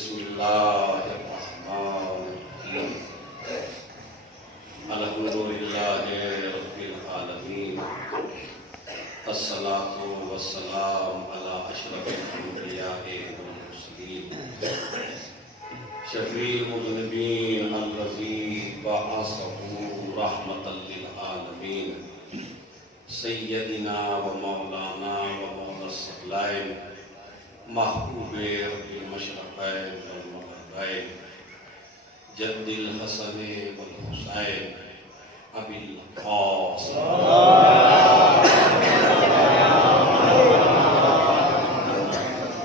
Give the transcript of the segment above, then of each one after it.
بسم اللہ الرحمن الرحیم الحمدللہ رب العالمین الصلاۃ والسلام علی اشرف الانبیاء والمرسلین شفیع المذنبین الذی بعثہ رحمۃ للعالمین سیدنا و مولانا و مولا الثقلین محبوب المشرقین والمغربین جد الحسن والحسین ابی العباس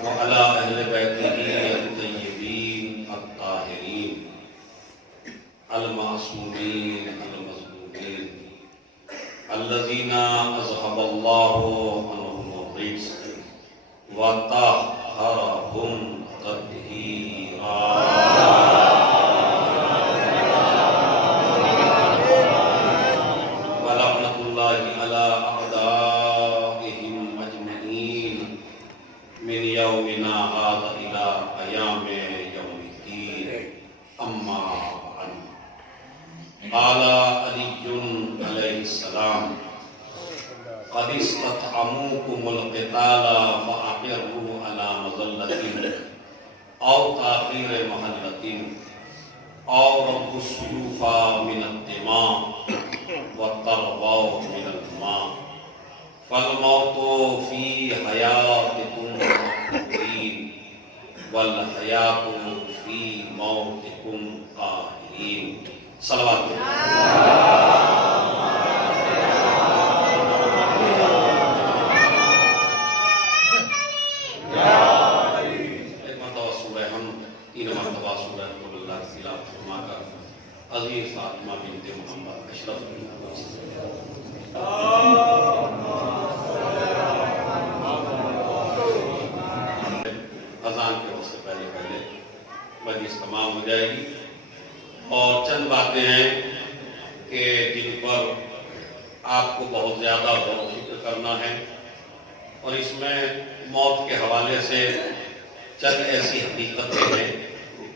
وعلی اہل بیتہ الطیبین الطاہرین المعصومین المظلومین الذین اذهب اللہ عنہم الرجس وطہرہم تطہیرا ولعنۃ اللہ علی اعدائہم اجمعین من یومنا ھذا الی ایام یوم الدین اما بعد قال علی علیہ السلام قد استطعموكم القتال فأقروا على مظلة أو تأخير محلة أو رد السيوف من الدماء والترباء من الماء فالموت في حياتكم قاهرين والحياة في موتكم قاهرين صلوات عزیز فاطمہ بنت محمد اشرف اذان کے وقت سے پہلے مجلس تمام ہو جائے گی اور چند باتیں ہیں کہ جن پر آپ کو بہت زیادہ غور و فکر کرنا ہے اور اس میں موت کے حوالے سے چند ایسی حقیقتیں ہیں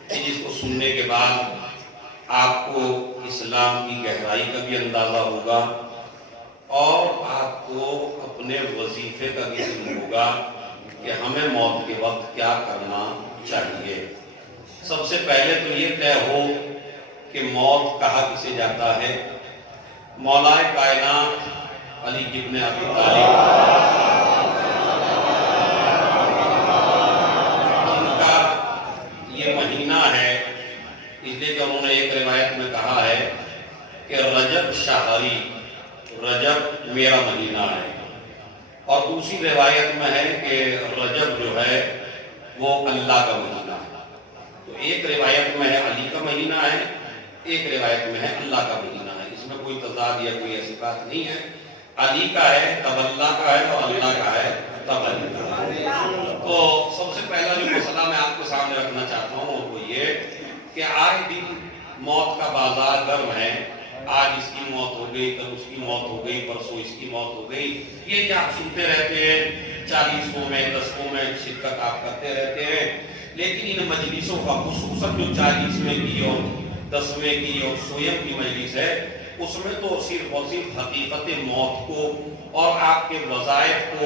کہ جس کو سننے کے بعد آپ کو اسلام کی گہرائی کا بھی اندازہ ہوگا اور آپ کو اپنے وظیفے کا بھی علم ہوگا کہ ہمیں موت کے وقت کیا کرنا چاہیے۔ سب سے پہلے تو یہ طے ہو کہ موت کہاں کسے جاتا ہے۔ مولا کائنات علی ابن ابی طالب جن کا یہ مہینہ ہے، اس لیے کہ انہوں نے ایک روایت میں کہا ہے کہ رجب شہری، رجب میرا مہینہ ہے، اور دوسری روایت میں ہے کہ رجب جو ہے وہ اللہ کا مہینہ ہے۔ تو ایک روایت میں ہے علی کا مہینہ ہے، ایک روایت میں ہے اللہ کا مہینہ ہے۔ اس میں کوئی تضاد یا کوئی ایسی بات نہیں ہے، علی کا ہے تب اللہ کا ہے اور اللہ کا ہے تب علی کا ہے۔ تو سب سے پہلا جو مسئلہ میں آپ کو سامنے رکھنا چاہتا ہوں وہ یہ کہ آج دن موت کا بازار گرم ہے، آج اس کی موت ہو گئی، کل اس کی موت ہو گئی، پرسوں اس کی موت ہو گئی، یہ کیا آپ سنتے رہتے ہیں، 40 میں 10 میں شرکت آپ کرتے رہتے ہیں، لیکن ان مجلسوں کا خصوصاً جو 40ویں کی اور 10ویں کی اور 100ویں کی مجلس ہے، اس میں تو صرف اور صرف حقیقت موت کو اور آپ کے وظائف کو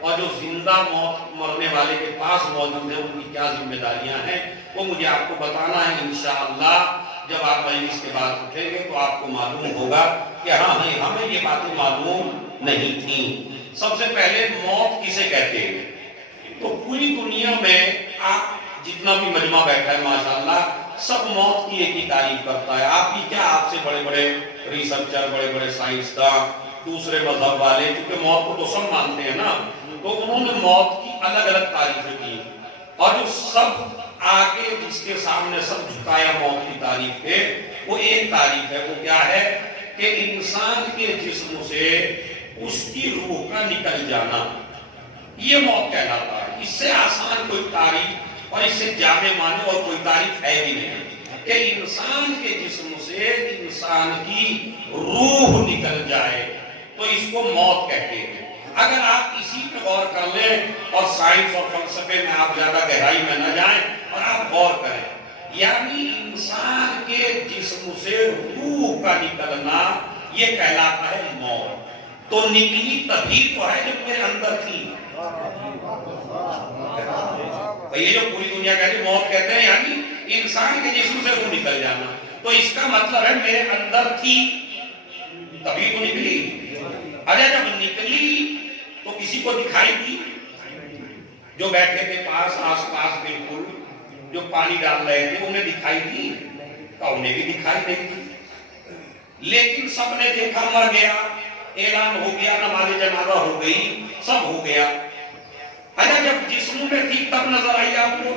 اور جو زندہ موت مرنے والے کے پاس موجود ہیں ان کی کیا ذمہ داریاں ہیں وہ مجھے آپ کو بتانا ہے۔ انشاءاللہ جب آپ مجلس کے بعد اٹھیں گے تو آپ کو معلوم ہوگا کہ ہاں ہمیں یہ باتیں معلوم نہیں تھیں۔ سب سے پہلے موت کسے کہتے ہیں؟ تو پوری دنیا میں آپ جتنا بھی مجمع بیٹھا ہے ماشاءاللہ سب موت کی ایک ہی تعریف کرتا ہے۔ آپ کی کیا، آپ سے بڑے بڑے ریسرچر، بڑے بڑے سائنسداں، دوسرے مذہب والے، کیونکہ موت کو تو سب مانتے ہیں نا، تو انہوں نے موت کی الگ الگ تعریفیں کی، اور جو سب آگے جس کے سامنے سب جھکایا موت کی تعریف ہے وہ ایک تعریف ہے۔ وہ کیا ہے کہ انسان کے جسم سے اس کی روح کا نکل جانا، یہ موت کہلاتا ہے۔ اس سے آسان کوئی تعریف اور اس سے جامع معنی اور کوئی تعریف ہے بھی نہیں کہ انسان کے جسم سے انسان کی روح نکل جائے تو اس کو موت کہتے ہیں۔ اگر آپ اسی پہ غور کر لیں اور سائنس اور فلسفے میں آپ زیادہ گہرائی میں نہ جائیں اور آپ غور کریں، یعنی انسان کے جسم سے روح کا نکلنا یہ کہلاتا ہے موت۔ تو نکلی تبھی تو ہے جب میرے اندر تھی۔ یہ جو پوری دنیا کہتی ہے موت کہتے ہیں یعنی انسان کے جسم سے روح نکل جانا، تو اس کا مطلب ہے میرے اندر تھی تبھی تو نکلی۔ اچھا جب نکلی تو کسی کو دکھائی دی؟ جو بیٹھے تھے پاس آس پاس بالکل جو پانی ڈال رہے تھے انہیں دکھائی دی؟ تو انہیں بھی دکھائی نہیں دی، لیکن سب نے دیکھا، مر گیا، اعلان ہو گیا، نماز جنازہ ہو گئی، سب ہو گیا۔ اچھا جب جسم میں تھی تب نظر آئی آپ کو؟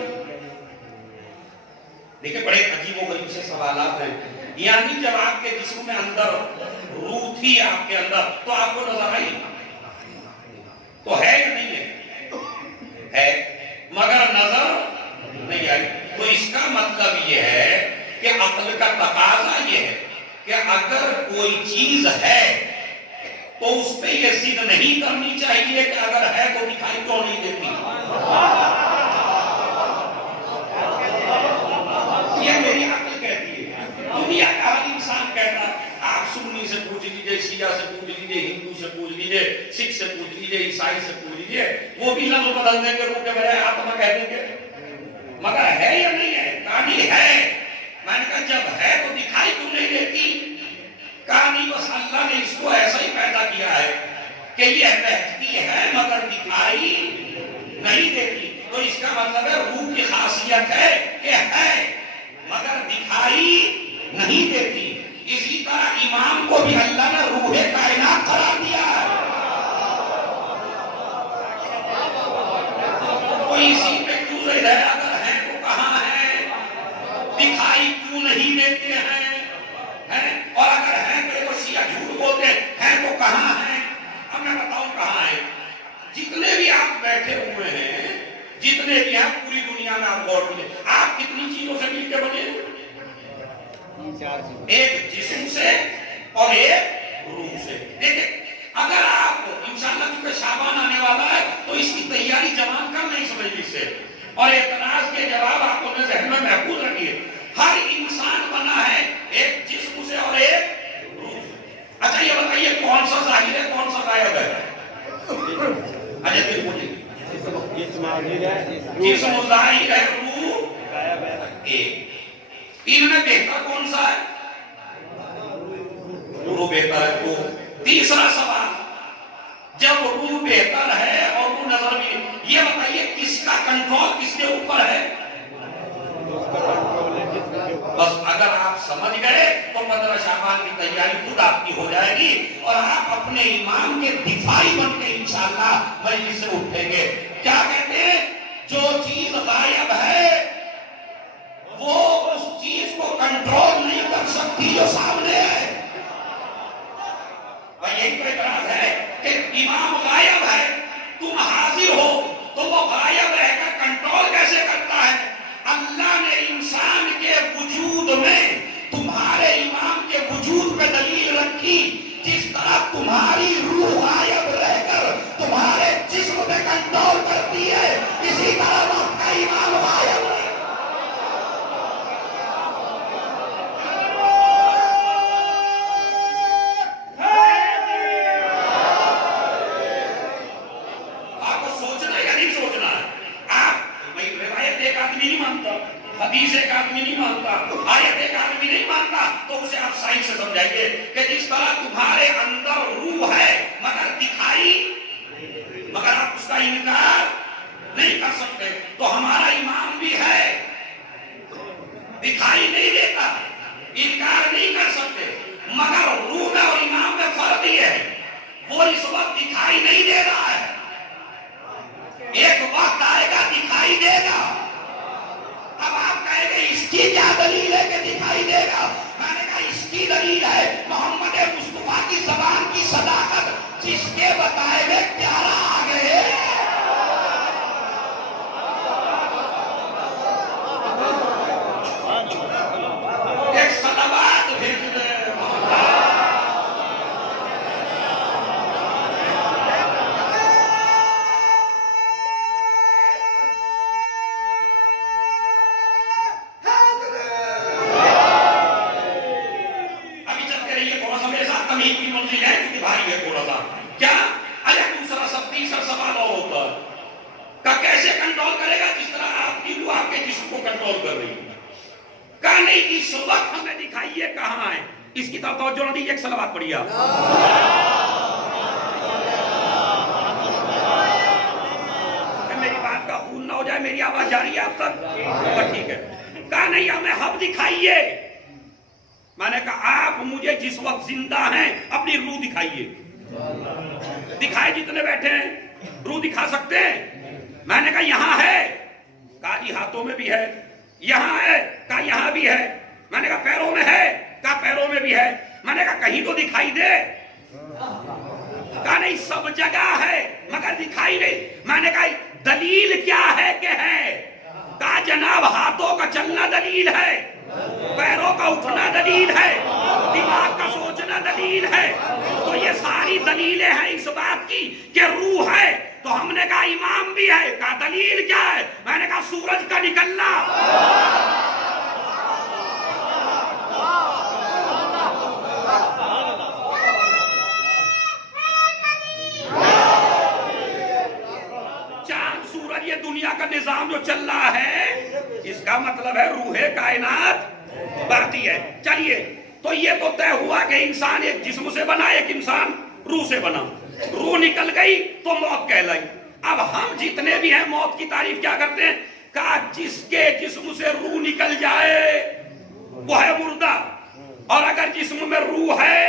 دیکھیں بڑے عجیب و غریب سے سوالات ہیں، یعنی جب آپ کے جسم میں اندر روح تھی آپ کے اندر تو آپ کو نظر آئی؟ تو ہے یا نہیں ہے؟ مگر نظر نہیں آئی۔ تو اس کا مطلب یہ ہے کہ عقل کا تقاضا یہ ہے کہ اگر کوئی چیز ہے تو اس پہ یہ ضد نہیں کرنی چاہیے کہ اگر ہے تو دکھائی کیوں نہیں دیتی۔ یہ میری عقل کہتی ہے، دنیا کا ہر انسان کہتا ہے۔ آپ سنی سے پوچھ لیجئے، شیعہ سے پوچھ لیجئے، ہندو سے پوچھ لیجئے، سکھ سے پوچھ لیجئے، عیسائی سے پوچھ لیجئے، وہ بھی لفظ بدل دیں گے، روح کے بجائے آتما کہہ دیں گے۔ مگر ہے یا نہیں ہے؟ کہانی ہے۔ میں نے کہا جب ہے تو دکھائی کیوں نہیں دیتی؟ کہانی بس اللہ نے اس کو ایسا ہی پیدا کیا ہے کہ یہ بہتی ہے مگر دکھائی نہیں دیتی۔ تو اس کا مطلب ہے روح کی خاصیت ہے کہ ہے مگر دکھائی نہیں دیتی۔ اسی طرح امام کو بھی اللہ نے روح کائنات قرار دیا ہے۔ تو اسی پہ کیوں زید ہے؟ اگر ہے تو کہاں ہے؟ دکھائی کیوں نہیں دیتے ہیں؟ اور اگر ہے تو وہ شیعہ جھوٹ بولتے ہیں تو کہاں ہے؟ اب میں بتاؤں کہاں ہے۔ جتنے بھی آپ بیٹھے ہوئے ہیں، جتنے بھی ہیں پوری دنیا میں آپ غور کیجئے، آپ کتنی چیزوں سے مل کے بنے؟ ایک جسم سے اور ایک روح سے۔ دیکھیں اگر آپ انشاءاللہ کیونکہ شعبان آنے والا ہے تو اس کی تیاری جوان کر نہیں سمجھ سے، اور اعتراض کے جواب آپ اپنے ذہن میں محفوظ رکھیے۔ ہر انسان بنا ہے ایک جسم سے اور ایک روح سے۔ اچھا یہ بتائیے کون سا ظاہر ہے کون سا غائب ہے؟ اچھا پھر بولیے، جسم ظاہر ہے، روح ایک۔ ان میں بہتر کون سا ہے؟ روح بہتر ہے۔ تو تیسرا سوال، جب روح بہتر ہے اور روح نظر بھی، یہ بتائیے کس کا کنٹرول کس کے اوپر ہے؟ بس اگر آپ سمجھ گئے تو 15 شعبان کی تیاری خود آپ کی ہو جائے گی اور آپ اپنے امام کے دفاعی بن کے انشاءاللہ مجلس سے اٹھیں گے۔ کیا کہتے ہیں؟ جو چیز غائب ہے وہ اس چیز کو کنٹرول نہیں کر سکتی جو سامنے ہے۔ اور یہی تو اعتراض ہے کہ امام غائب ہے، تم حاضر ہو تو وہ غائب رہ کر کنٹرول کیسے کرتا ہے؟ اللہ نے انسان کے وجود میں تمہارے امام کے وجود پہ دلیل رکھی۔ جس طرح تمہاری روح غائب رہ کر تمہارے جسم پہ کنٹرول کرتی ہے، اسی طرح وقت کا امام غائب ہے۔ حدیث ایک آدمی نہیں مانتا، آیت ایک آدمی نہیں مانتا، تو اسے آپ سائنس سے سمجھائیے کہ جس طرح تمہارے اندر روح ہے مگر دکھائی، مگر آپ اس کا انکار نہیں کر سکتے، تو ہمارا امام بھی ہے، دکھائی نہیں دیتا، انکار نہیں کر سکتے، مگر روح میں اور امام میں فرق یہ ہے وہ اس وقت دکھائی نہیں دے رہا ہے، ایک وقت آئے گا دکھائی دے گا۔ اب آپ کہیں گے اس کی کیا دلیل ہے کہ دکھائی دے گا؟ میں نے کہا اس کی دلیل ہے محمد مصطفیٰ کی زبان کی صداقت، جس کے بتائے ہوئے پیارا آ گئے۔ ایک صلوات بھیج دے۔ جسم کو کنٹرول کر رہی ہے. کہا نہیں اس وقت ہمیں دکھائیے کہاں ہے. اس کی طرف توجہ نہ دیجیے, ایک صلوات پڑھیے آپ. میری بات کا خون نہ ہو جائے, میری آواز جا رہی ہے آپ تک؟ ٹھیک ہے. کہا نہیں ہمیں حق دکھائیے. میں نے کہا آپ مجھے جس وقت زندہ ہیں اپنی روح دکھائیے. دکھائے جتنے بیٹھے ہیں روح دکھا سکتے ہیں؟ میں نے کہا یہاں ہے. کہا جی ہاتھوں میں بھی ہے. یہاں ہے. کہا یہاں بھی ہے. میں نے کہا پیروں میں ہے. کہا پیروں میں بھی ہے. میں نے کہا کہیں تو دکھائی دے. کہا نہیں سب جگہ ہے مگر دکھائی نہیں. میں نے کہا دلیل کیا ہے کہ ہے؟ کہا جناب ہاتھوں کا چلنا دلیل ہے, پیروں کا اٹھنا دلیل ہے, دماغ کا سوچنا دلیل ہے. تو یہ ساری دلیلیں ہیں اس بات کی کہ روح ہے. تو ہم نے کہا امام بھی ہے. کہا دلیل کیا ہے؟ میں نے کہا سورج کا نکلنا. چاند سورج یہ دنیا کا نظام جو چل رہا ہے اس کا مطلب ہے روح کائنات بڑھتی ہے. چلیے تو یہ تو طے ہوا کہ انسان ایک جسم سے بنا, ایک انسان روح سے بنا. روح نکل گئی تو موت کہلائی. اب ہم جتنے بھی ہیں موت کی تعریف کیا کرتے ہیں؟ کہا جس کے جسم سے روح نکل جائے وہ ہے مردہ, اور اگر جسم میں روح ہے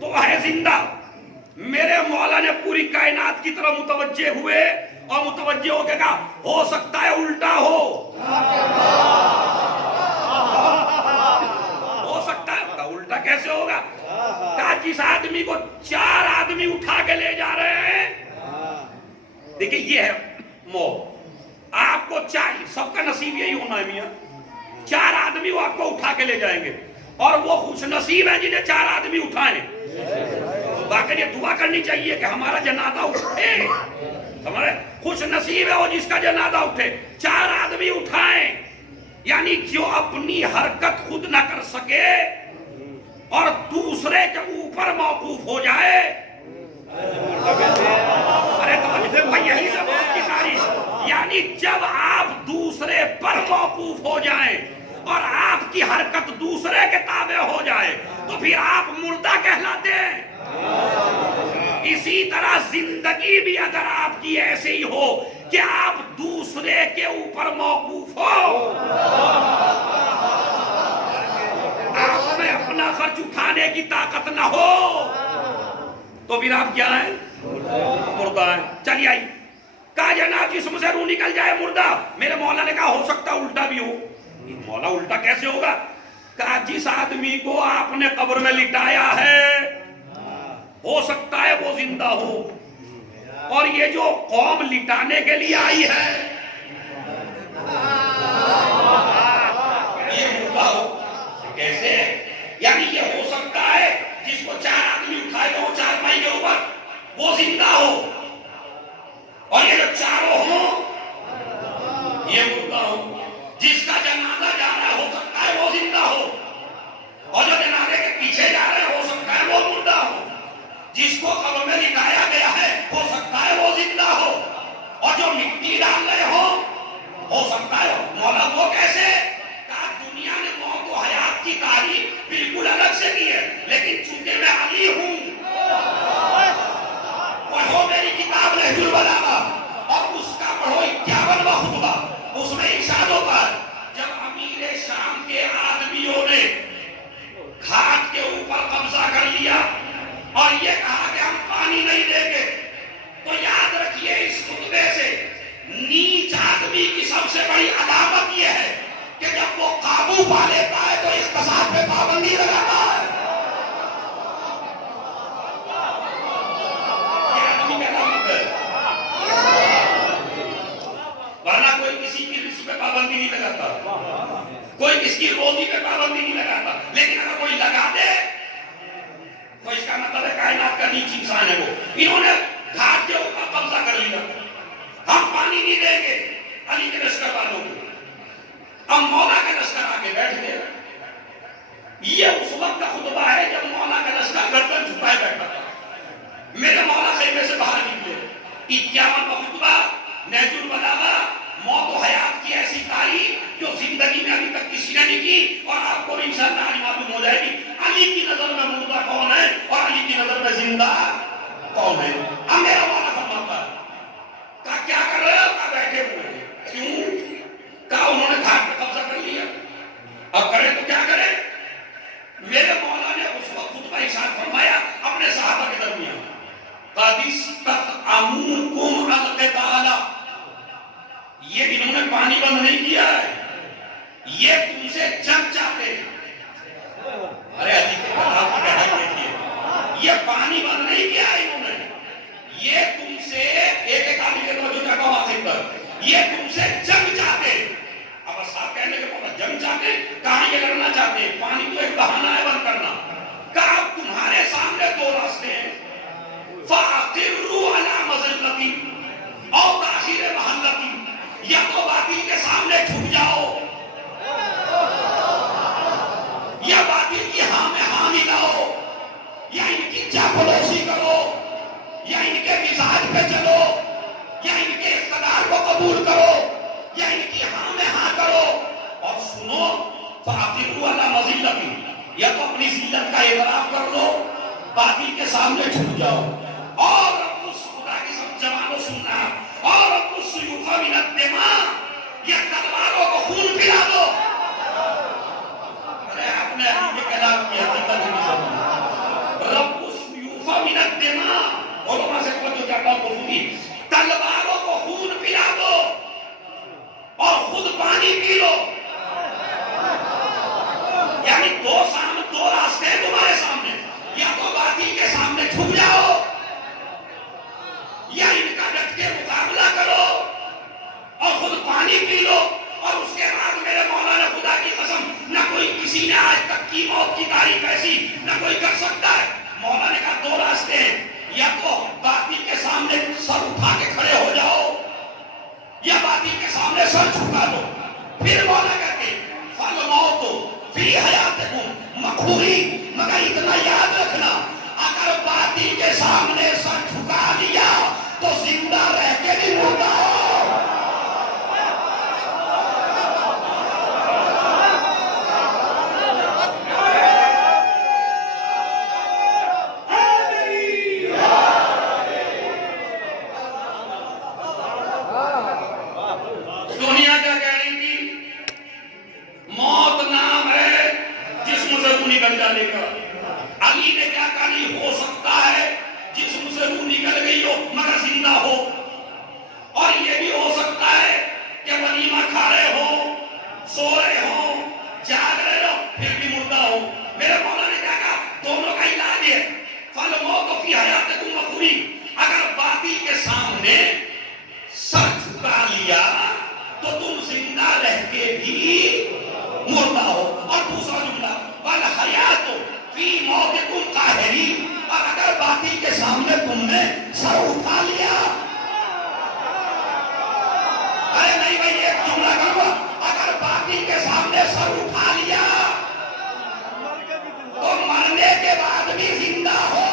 تو وہ ہے زندہ. میرے مولا نے پوری کائنات کی طرف متوجہ ہوئے اور متوجہ ہو کے کہا ہو سکتا ہے الٹا ہو. ہو سکتا ہے الٹا کیسے ہوگا؟ کہا جس آدمی کو 4 آدمی اٹھا کے لے جا رہے ہیں, دیکھیں یہ ہے موت. آپ کو چاہیے, سب کا نصیب یہی ہونا ہے میاں, 4 آدمی وہ آپ کو اٹھا کے لے جائیں گے, اور وہ خوش نصیب ہیں جنہیں 4 آدمی اٹھائیں. باقی یہ دعا کرنی چاہیے کہ ہمارا جنازہ اٹھے. ہمارے خوش نصیب ہے وہ جس کا جنازہ اٹھے. 4 آدمی اٹھائیں, یعنی جو اپنی حرکت خود نہ کر سکے اور دوسرے کے اوپر موقوف ہو جائے. ارے تو یہی سے موت کی تعریف, یعنی جب آپ دوسرے پر موقوف ہو جائیں اور آپ کی حرکت دوسرے کے تابع ہو جائے تو پھر آپ مردہ کہلاتے ہیں. اسی طرح زندگی بھی اگر آپ کی ایسی ہو کہ آپ دوسرے کے اوپر موقوف ہو, آپ میں اپنا خرچ اٹھانے کی طاقت نہ ہو, تو پھر آپ کیا ہیں؟ مردہ ہیں. چلیے آئی. کہا جناب جسم سے روح نکل جائے مردہ. میرے مولا نے کہا ہو سکتا الٹا بھی ہو. مولا الٹا کیسے ہوگا؟ کہا جس آدمی کو آپ نے قبر میں لٹایا ہے ہو سکتا ہے وہ زندہ ہو, اور یہ جو قوم لٹانے کے لیے آئی ہے یہ مردہ ہو. کیسے؟ یعنی یہ ہو سکتا ہے جس کو 4 آدمی اٹھائے گا وہ 4 پائی کے اوپر وہ زندہ ہو, اور یہ جو چاروں ہوں یہ مردہ ہو. جس کا جنازہ جا رہا ہے ہو سکتا ہے وہ زندہ ہو, اور جو جنازے کے پیچھے جا رہے ہیں ہو سکتا ہے وہ مردہ ہو. جس کو قبر میں لٹایا گیا ہے ہو سکتا ہے وہ زندہ ہو, اور جو مٹی ڈال رہے ہو سکتا ہے. مولا وہ کیسے؟ کہا دنیا نے موت و حیات کی تعریف بالکل الگ سے کی ہے, لیکن چونکہ میں علی ہوں, پڑھو میری کتاب نہج البلاغہ اور اس کا پڑھو 51واں خطبہ, اس میں ارشاد ہوتا ہے جب امیر شام کے آدمیوں نے گھاٹ کے اوپر قبضہ کر لیا اور یہ کہا کہ ہم پانی نہیں دیں گے, تو یاد رکھیے اس خطبے سے نیچ آدمی کی سب سے بڑی علامت یہ ہے کہ جب وہ قابو پا لیتا ہے تو اقتصاد پہ پابندی لگاتا ہے. یہ آدمی کا علامت ہے, ورنہ کوئی کسی کی رزق پہ پابندی نہیں لگاتا, کوئی کسی کی روزی پہ پابندی نہیں لگاتا. لیکن اگر کوئی لگا دے تو اس کا مطلب ہے کائنات کا نیچ انسان ہے وہ. انہوں نے گھاٹ کے اوپر قبضہ کر لیا, ہم پانی نہیں دیں گے علی کے لشکر والوں کو. اب مولا کا لشکر آگے بیٹھ گیا. یہ اس وقت کا خطبہ ہے جب مولا کا لشکر گردن جھکائے بیٹھا تھا. میرے مولا خیمے سے باہر نکلے. 51واں خطبہ نہج البلاغہ موت و حیات کی ایسی تاریخ جو گی اور آپ کو انشاءاللہ آج معلوم ہو جائے گی علی کی نظر میں مردہ کون ہے اور علی کی نظر میں زندہ کون ہے. اب میرا مولا فرماتا ہے کہا کیا کر رہے ہو؟ کہا بیٹھے ہوئے ہیں. کیوں؟ کہا انہوں نے گھاٹ پہ قبضہ کر لیا. اب کرے تو کیا کرے؟ میرے مولا نے اس وقت خطبہ ارشاد فرمایا اپنے صحابہ کے درمیان قَدِ اسْتَطْعَمُوكُمْ الْقِتَالَ. یہ انہوں نے پانی بند نہیں کیا ہے, یہ تم سے جنگ چاہتے ہیں. ارے حدیث کے کلام کی گہرائی دیکھیے, یہ پانی بند نہیں کیا ہے انہوں نے, یہ تم سے ایک آدمی کے موجود رکھا ہوا خدمت, یہ تم سے جنگ چاہتے ہیں. اب صاحب کہنے کے بعد جنگ چاہتے ہیں, کہاں یہ لڑنا چاہتے ہیں؟ پانی تو ایک بہانہ ہے بند کرنا. کہا اب تمہارے سامنے دو راستے ہیں, فَأَقِرُّوا عَلَى مَذِلَّتِ اور تاخیر محلتی. یا تو باطل کے سامنے جھک جاؤ, یا باطل کی ہاں میں ہاں ملاؤ, یا ان کی چاپلوسی کرو, یا ان کے مزاج پہ چلو, یا ان کے اقتدار کو قبول کرو, یا ان کی ہاں میں ہاں کرو. اور سنو, فَأَقِرُّوا عَلَى مَذِلَّتِ یا تو اپنی ذلت کا اعتراف کر لو, باطل کے سامنے جھک جاؤ. اور اس خدا کی سب جوانوں سننا, اور اس سیوف من الدماء یا تلواروں کو خون پلا دو. ارے آپ نے علی کے کلام کی حقیقت ہی نہیں سمجھی. رب السیوف من الدماء, علماء سے جو کہتا ہوں قرطبی, تلواروں کو خون پلا دو اور خود پانی پی لو. یعنی دو راستے ہیں تمہارے سامنے, یا تو باطل کے سامنے جھک جاؤ, یا ان کا ڈٹ کے مقابلہ کرو اور خود پانی پی لو. اور اس کے بعد میرے مولا نے خدا کی قسم, نہ کوئی کسی نے آج تک کی موت کی تعریف ایسی نہ کوئی کر سکتا ہے. مولا نے کہا دو راستے ہیں, یا تو باطل کے سامنے سر اٹھا کے کھڑے ہو جاؤ, یا باطل کے سامنے سر جھکا دو. پھر مولا کہتے فَالْمَوْتُ فِي حَيَاتِكُمْ مَقْبُولِ, مگر اتنا یاد رکھنا, اگر باطل کے سامنے سر جھکا دیا تو زندہ رہ کے بھی مردہ ہو. دنیا کیا کہہ رہی تھی؟ موت نام ہے جسم سے روح نکل جانے کا. علی نے کیا کہا, نہیں ہو سکتا ہے جسم سے روح نکل گئی ہو مگر زندہ ہو. اور یہ بھی ہو سکتا ہے کہ ولیمہ کھا رہے ہو, سو رہے ہو, جاگ رہے ہو, پھر بھی مردہ ہو. میرے مولا نے کیا کہا, دونوں کا علاج ہے. فَالْمَوْتُ فِي حَيَاتِكُمْ مَقْبُولِ, اگر باطل کے سامنے سر جھکا لیا تو تم زندہ رہ کے بھی مردہ ہو. اور دوسرا جملہ وَالْحَيَاةُ فِي مَوْتِكُمْ قَاهِرِينَ, اور اگر باطل کے سامنے تم نے سر اٹھا لیا, ارے نہیں بھائی ایک جملہ کرو, اگر باطل کے سامنے سر اٹھا لیا تو مرنے کے بعد بھی زندہ ہو.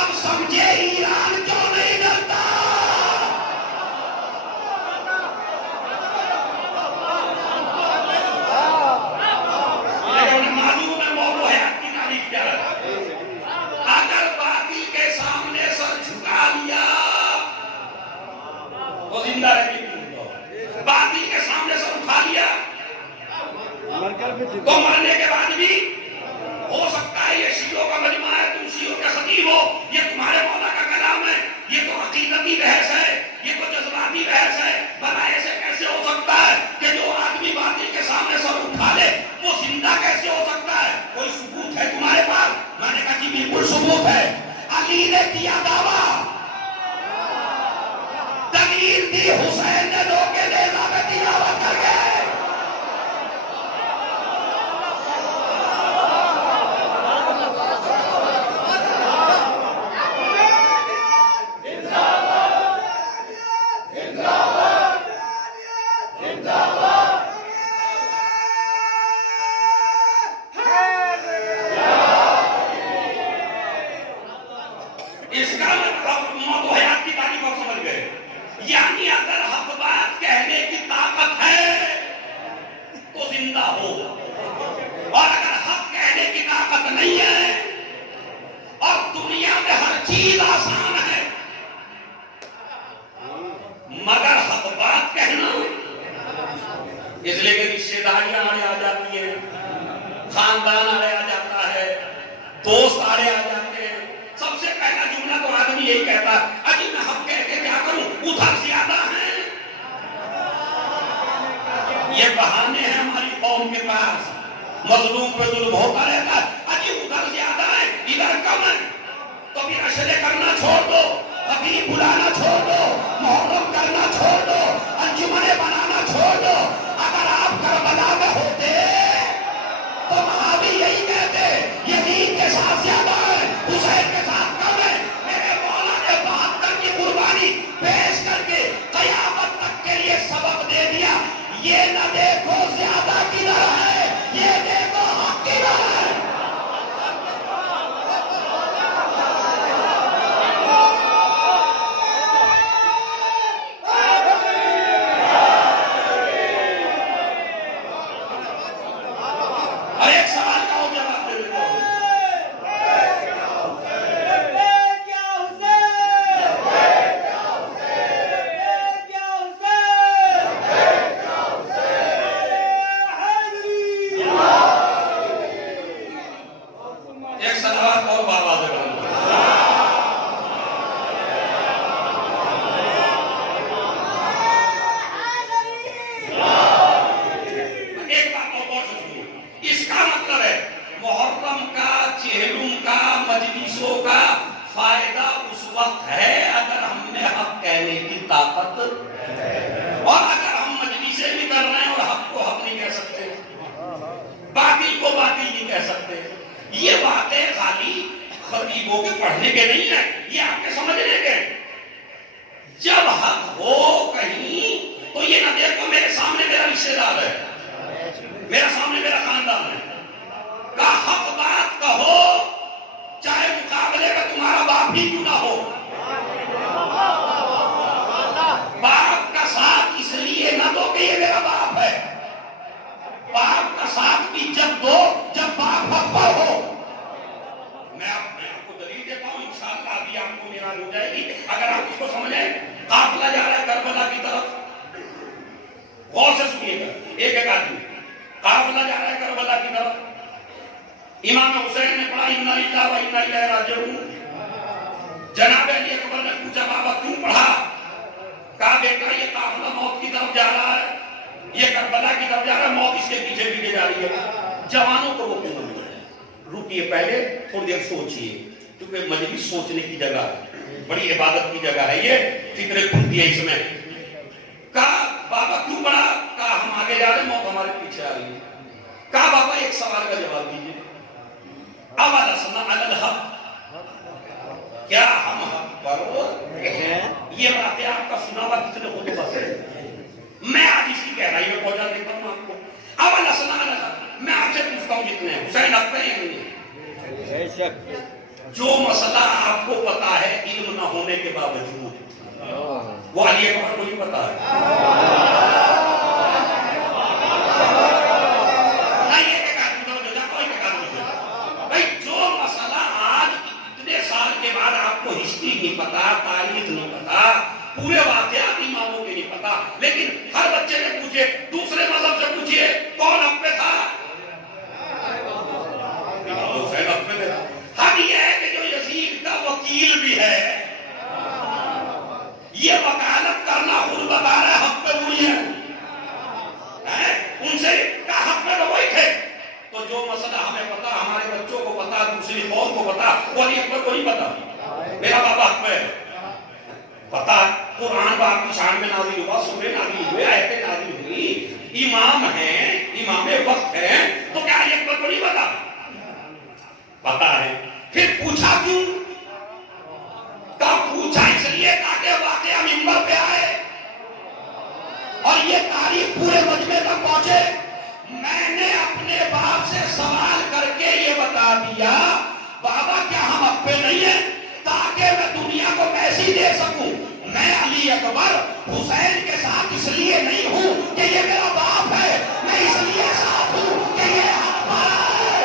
اب سمجھے ایران کیوں نہیں ڈرتا. معلوم ہے موضوع حیات کی تعریف کیا ہے. اگر باطل کے سامنے سر جھکا لیا تو زندہ رہے, باطل کے سامنے سر اٹھا لیا تو مرنے کے بعد بھی ہو سکتا ہے. یہ شیعوں کا مجمع ہے, تم شیعوں کے خطیب ہو, یہ تمہارے مولا کا کلام ہے, یہ تو عقیدتی بحث ہے, یہ تو جذباتی بحث ہے. بھلا ایسے کیسے ہو سکتا ہے کہ جو آدمی باطل کے سامنے سر اٹھا لے وہ زندہ کیسے ہو سکتا ہے؟ کوئی ثبوت ہے تمہارے پاس؟ میں نے کہا جی بالکل ثبوت ہے. علی نے کیا دعویٰ, دلیل دی حسین نے دو کے نیزہ میں تلاوت کر گئے. اس لیے کہ رشتے داریاں آڑے آ جاتی ہیں، خاندان آڑے آ جاتا ہے، دوست آڑے آ جاتے ہیں. سب سے پہلا جملہ تو آدمی یہی کہتا ہے اجی میں حق کہہ کے کیا کروں، ادھر زیادہ ہیں. یہ بہانے ہیں ہماری قوم کے پاس، مظلوم پہ ظلم ہوتا رہتا ہے. اجی ادھر زیادہ ہے ادھر کم ہے، تو پھر اشرے کرنا چھوڑ دو، خطیب بلانا چھوڑ دو، محرم کرنا چھوڑ دو، انجمنیں بنانا چھوڑ دو. اگر آپ کربلا میں ہوتے تو وہاں بھی یہی کہتے یزید کے ساتھ زیادہ ہے، حسین کے ساتھ کم ہے. میرے مولا نے 72 کی قربانی پیش کر کے قیامت تک کے لیے سبق دے دیا. یہ نہ دیکھو زیادہ کدھر ہے، یہ دیکھو حق کدھر ہے. اور اگر ہم مجلسیں بھی کر رہے ہیں اور حق کو حق نہیں کہہ سکتے، باطل کو باطل نہیں کہہ سکتے، یہ باتیں خالی خطیبوں کے پڑھنے کے نہیں ہیں، یہ آپ کے سمجھنے کے. جب حق ہو کہیں تو یہ نہ دیکھو میرے سامنے میرا رشتے دار ہے، میرا سامنے میرا خاندان ہے، کا حق بات کہو چاہے مقابلے میں تمہارا باپ ہی کیوں نہ ہو. باپ کا ساتھ اس لیے نہ دو کہ یہ میرا باپ ہے، باپ کا ساتھ بھی جب دو جب باپ حق پر ہو. میں آپ کو دلیل دیتا ہوں، انشاءاللہ ابھی آپ کو میرا ہو جائے گی اگر آپ اس کو سمجھیں. قافلہ جا رہا ہے کربلا کی طرف، غور سے سنیے گا ایک ایک آدمی. قافلہ جا رہا ہے کربلا کی طرف، امام حسین نے پڑھا انا للہ و انا الیہ راجعون. جناب علی اکبر نے پوچھا بابا کیوں پڑھا؟ کہا بیٹا یہ قافلہ موت کی طرف جا رہا ہے، یہ کربلا کی طرف جا رہا ہے، موت اس کے پیچھے پیچھے جا رہی ہے. جوانوں کو روکنے میں رکیے، پہلے تھوڑی دیر سوچئے، کیونکہ مجلس سوچنے کی جگہ ہے، بڑی عبادت کی جگہ ہے، یہ فکریں کھلتی ہیں اس میں. کہا بابا کیوں پڑھا؟ کہا ہم آگے جا رہے ہیں، موت ہمارے پیچھے آ رہی ہے. کہا بابا ایک سوال کا جواب دیجیے، اولسنا علی الحق، کیا ہم حق پر؟ یہ باتیں آپ کا سنا ہوا کتنے خود بس ہے. میں آج اس کی گہرائی میں پہنچا دیتا ہوں آپ کو. اولسنا علی الحق، میں آپ سے پوچھتا ہوں جتنے ہیں حسین حق پہ یا نہیں؟ جو مسئلہ آپ کو پتا ہے علم نہ ہونے کے باوجود، وہ علی اکبر کو نہیں پتا ہے. نہیں پتا، تاریخ نہیں پتا، پورے واقعات اماموں کے نہیں پتا، لیکن ہر بچے نے پوچھے، دوسرے مذہب سے پوچھئے کون حق پہ تھا؟ حسین حق پہ تھا. حق یہ ہے کہ جو یزید کا وکیل بھی ہے، یہ وکالت کرنا خود بتا رہا ہے حق پہ وہی ہے. ان سے کہا حق پہ تو وہی تھے. تو جو مسئلہ ہمیں پتا، ہمارے بچوں کو پتا، دوسری قوم کو پتا، وہ علی اکبر کو نہیں پتا. میرا بابا حق میں پتا، قرآن باپ کی شان میں نازل ہوا، سورے نازل ہوئے، آیتیں نازل ہوئی، امام ہیں، امام وقت ہیں، تو کیا علی اکبر کو نہیں پتا؟ پتا ہے. پھر پوچھا کیوں؟ کب پوچھا؟ اس لیے تاکہ واقعہ منبر پہ آئے اور یہ تاریخ پورے مجمع تک پہنچے. میں نے اپنے باپ سے سوال کر کے یہ بتا دیا بابا کیا ہم حق پہ نہیں ہیں، تاکہ میں دنیا کو میسج دے سکوں میں علی اکبر حسین کے ساتھ اس لیے نہیں ہوں کہ یہ میرا باپ ہے، میں اس لیے ساتھ ہوں کہ یہ ہمارا ہے.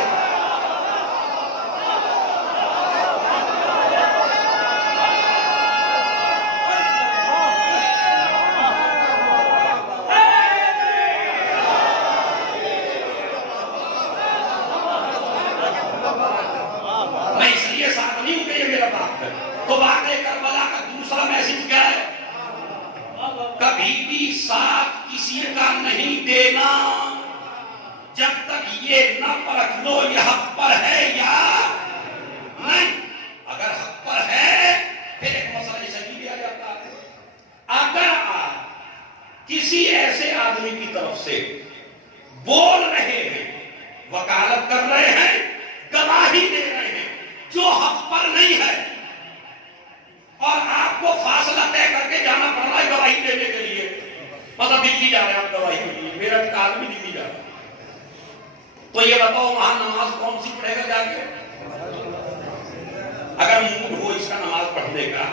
نہیں دینا جب تک یہ نہ پرکھ لو یہ حق پر ہے یا نہیں. اگر حق پر ہے پھر ایک مسئلہ صحیح لیا جاتا ہے. اگر آپ کسی ایسے آدمی کی طرف سے بول رہے ہیں, وکالت کر رہے ہیں, گواہی دے رہے ہیں جو حق پر نہیں ہے, اور آپ کو فاصلہ طے کر کے جانا پڑ رہا ہے گواہی دینے کے لیے, مطلب دلی جا رہے ہیں آپ گواہی کے لیے, میرا ایک آدمی دلی جا رہا ہے, تو یہ بتاؤ وہاں نماز کون سی پڑھے گا جا کے؟ اگر موڈ ہو اس کا نماز پڑھنے کا,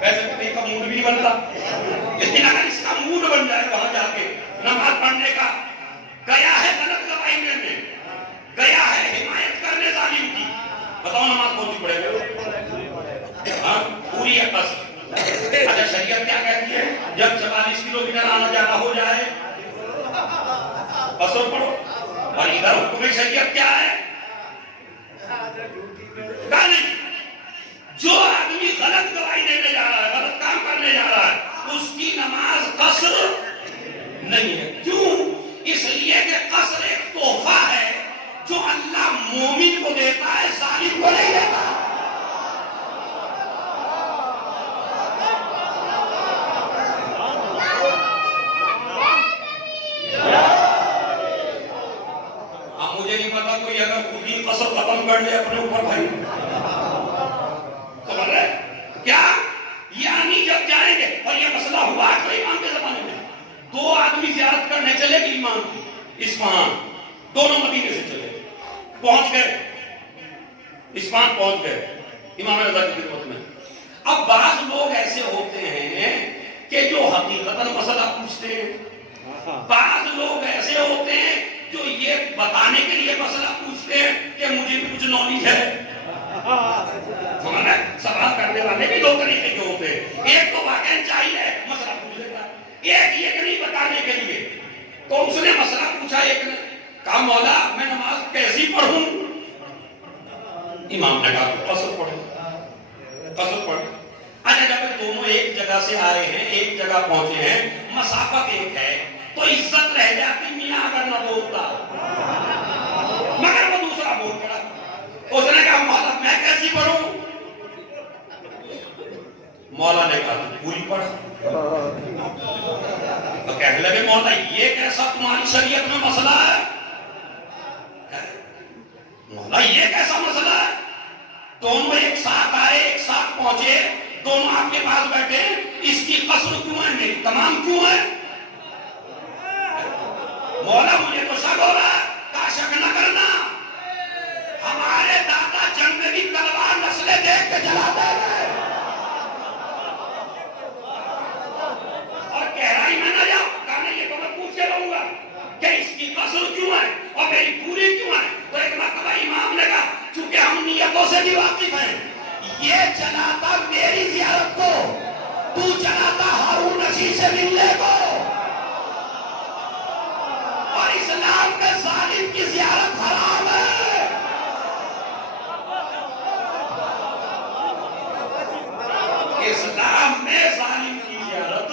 ویسے تو کا موڈ بھی نہیں بنتا, لیکن اگر اس کا موڈ بن جائے وہاں جا کے نماز پڑھنے کا, گیا ہے غلط گواہی دینے, گیا ہے حمایت کرنے ظالم کی, بتاؤ نماز کون سی پڑھے گا؟ ہاں پوری ہے بس. اچھا شریعت کیا کہتی ہے؟ جب 44 کلومیٹر آنا جانا ہو جائے قصر پڑھو. اور ادھر حکم شریعت کیا ہے؟ جو آدمی غلط گواہی دینے جا رہا ہے, غلط کام کرنے جا رہا ہے, اس کی نماز قصر نہیں ہے. کیوں؟ اس لیے کہ قصر ایک تحفہ ہے جو اللہ مومن کو دیتا ہے, ظالم کو نہیں دیتا. مجھے نہیں پتا کوئی اگر خود ہی قصر ختم کر لے اپنے اوپر بھائی, خبر ہے کیا؟ یعنی جب جائیں گے, اور یہ مسئلہ ہوا تو امام کے زمانے میں, 2 آدمی زیارت کرنے چلے گی امام کی اصفہان, دونوں مدینے سے چلے, پہنچ گئے اصفہان, پہنچ گئے امام رضا کی خدمت میں. اب بعض لوگ ایسے ہوتے ہیں کہ جو حقیقتاً مسئلہ پوچھتے ہیں, بعض لوگ ایسے ہوتے ہیں جو یہ بتانے کے لیے مسئلہ پوچھتے ہیں کہ مجھے بھی کچھ نالج ہے. سوال کرنے والے بھی 2 طریقے کے ہوتے ہیں, ایک تو واقعا چاہیے مسئلہ پوچھ لیتا, ایک یہ کہ نہیں بتانے کے لیے. تو اس نے مسئلہ پوچھا, ایک نے کہا مولا میں نماز کیسی پڑھوں؟ امام نے کہا قصر پڑھو, قصر پڑھ. اچھا جب دونوں ایک جگہ سے آئے ہیں, ایک جگہ پہنچے ہیں, مسافت ایک ہے, تو عزت رہ جاتی میاں اگر نہ بولتا, مگر وہ دوسرا بول پڑا. اس نے کہا مولا میں کیسی پڑھوں؟ مولا نے کہا پوری پڑھ. تو کہنے لگے مولا یہ کیسا تمہاری شریعت میں مسئلہ ہے؟ مولا یہ کیسا مسئلہ ہے؟ دونوں ایک ساتھ آئے, ایک ساتھ پہنچے, دونوں آپ کے پاس بیٹھے, اس کی قصر کیوں ہے, میری تمام کیوں ہے؟ مولا مجھے تو شک ہو رہا ہے. کہا شک نہ کرنا, ہمارے دادا جنگ میں بھی تلوار نسلیں دیکھ کے جلاتے ہیں, اور کہہ رہا ہی میں نہ جاؤں. کہا نہیں, یہ تو میں پوچھ کے رہوں گا کہ اس کی قصر کیوں ہے اور میری پوری کیوں ہے. تو ایک مرتبہ امام نے کہا چونکہ ہم نیتوں سے بھی واقف ہیں, یہ چلاتا میری زیارت کو, تو چلاتا ہارون رشید سے ملنے کو, اور اسلام میں ظالم کی زیارت حرام ہے. اسلام میں ظالم کی زیارت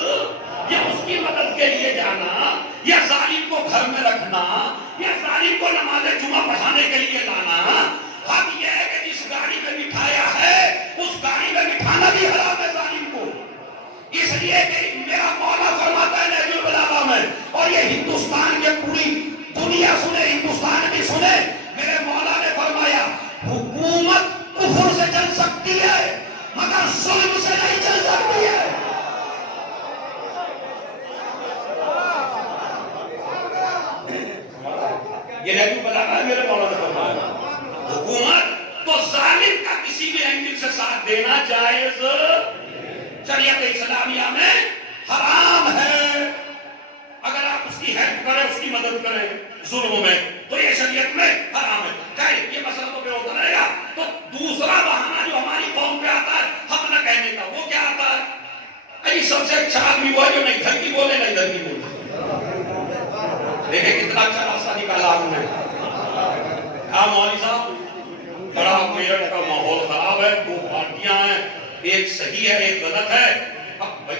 یا اس کی مدد کے لیے جانا, یا ظالم کو گھر میں رکھنا, یا ظالم کو نماز جمعہ پڑھانے کے لیے لانا, حق یہ ہے کہ جس گاڑی میں بٹھایا ہے اس گاڑی میں بٹھانا بھی حرام ہے ظالم کو. اس لیے کہ میرا مولا فرماتا ہے نہج البلاغہ میں, اور یہ ہندوستان کے پوری دنیا سنے, ہندوستان بھی سنے, میرے مولا نے فرمایا حکومت کفر سے چل سکتی ہے مگر ظلم سے نہیں چل سکتی ہے. یہ نہج البلاغہ ہے, میرے مولا نے فرمایا حکومت تو ظالم کا کسی بھی اینگل سے ساتھ دینا جائز شریعت اسلامیہ میں حرام ہے. اگر آپ اس کی ہیلپ کریں, اس کی مدد کریں ظلم میں, تو یہ شریعت میں حرام ہے. خیر یہ مسئلہ تو پہ ہوتا رہے گا. تو دوسرا بہانہ جو ہماری قوم پہ آتا ہے حق نہ کہنے کا, وہ کیا آتا ہے؟ ابھی سب سے اچھا آدمی وہ ہے جو نہیں گھر کی بولے نہیں ادھر کی بولے. دیکھیں کتنا اچھا راستہ نکالا ہم نے. کہا مولوی صاحب بڑا میرٹ کا ماحول خراب ہے, 2 پارٹیاں ہیں, ایک صحیح ہے ایک غلط ہے. اب بھائی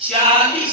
40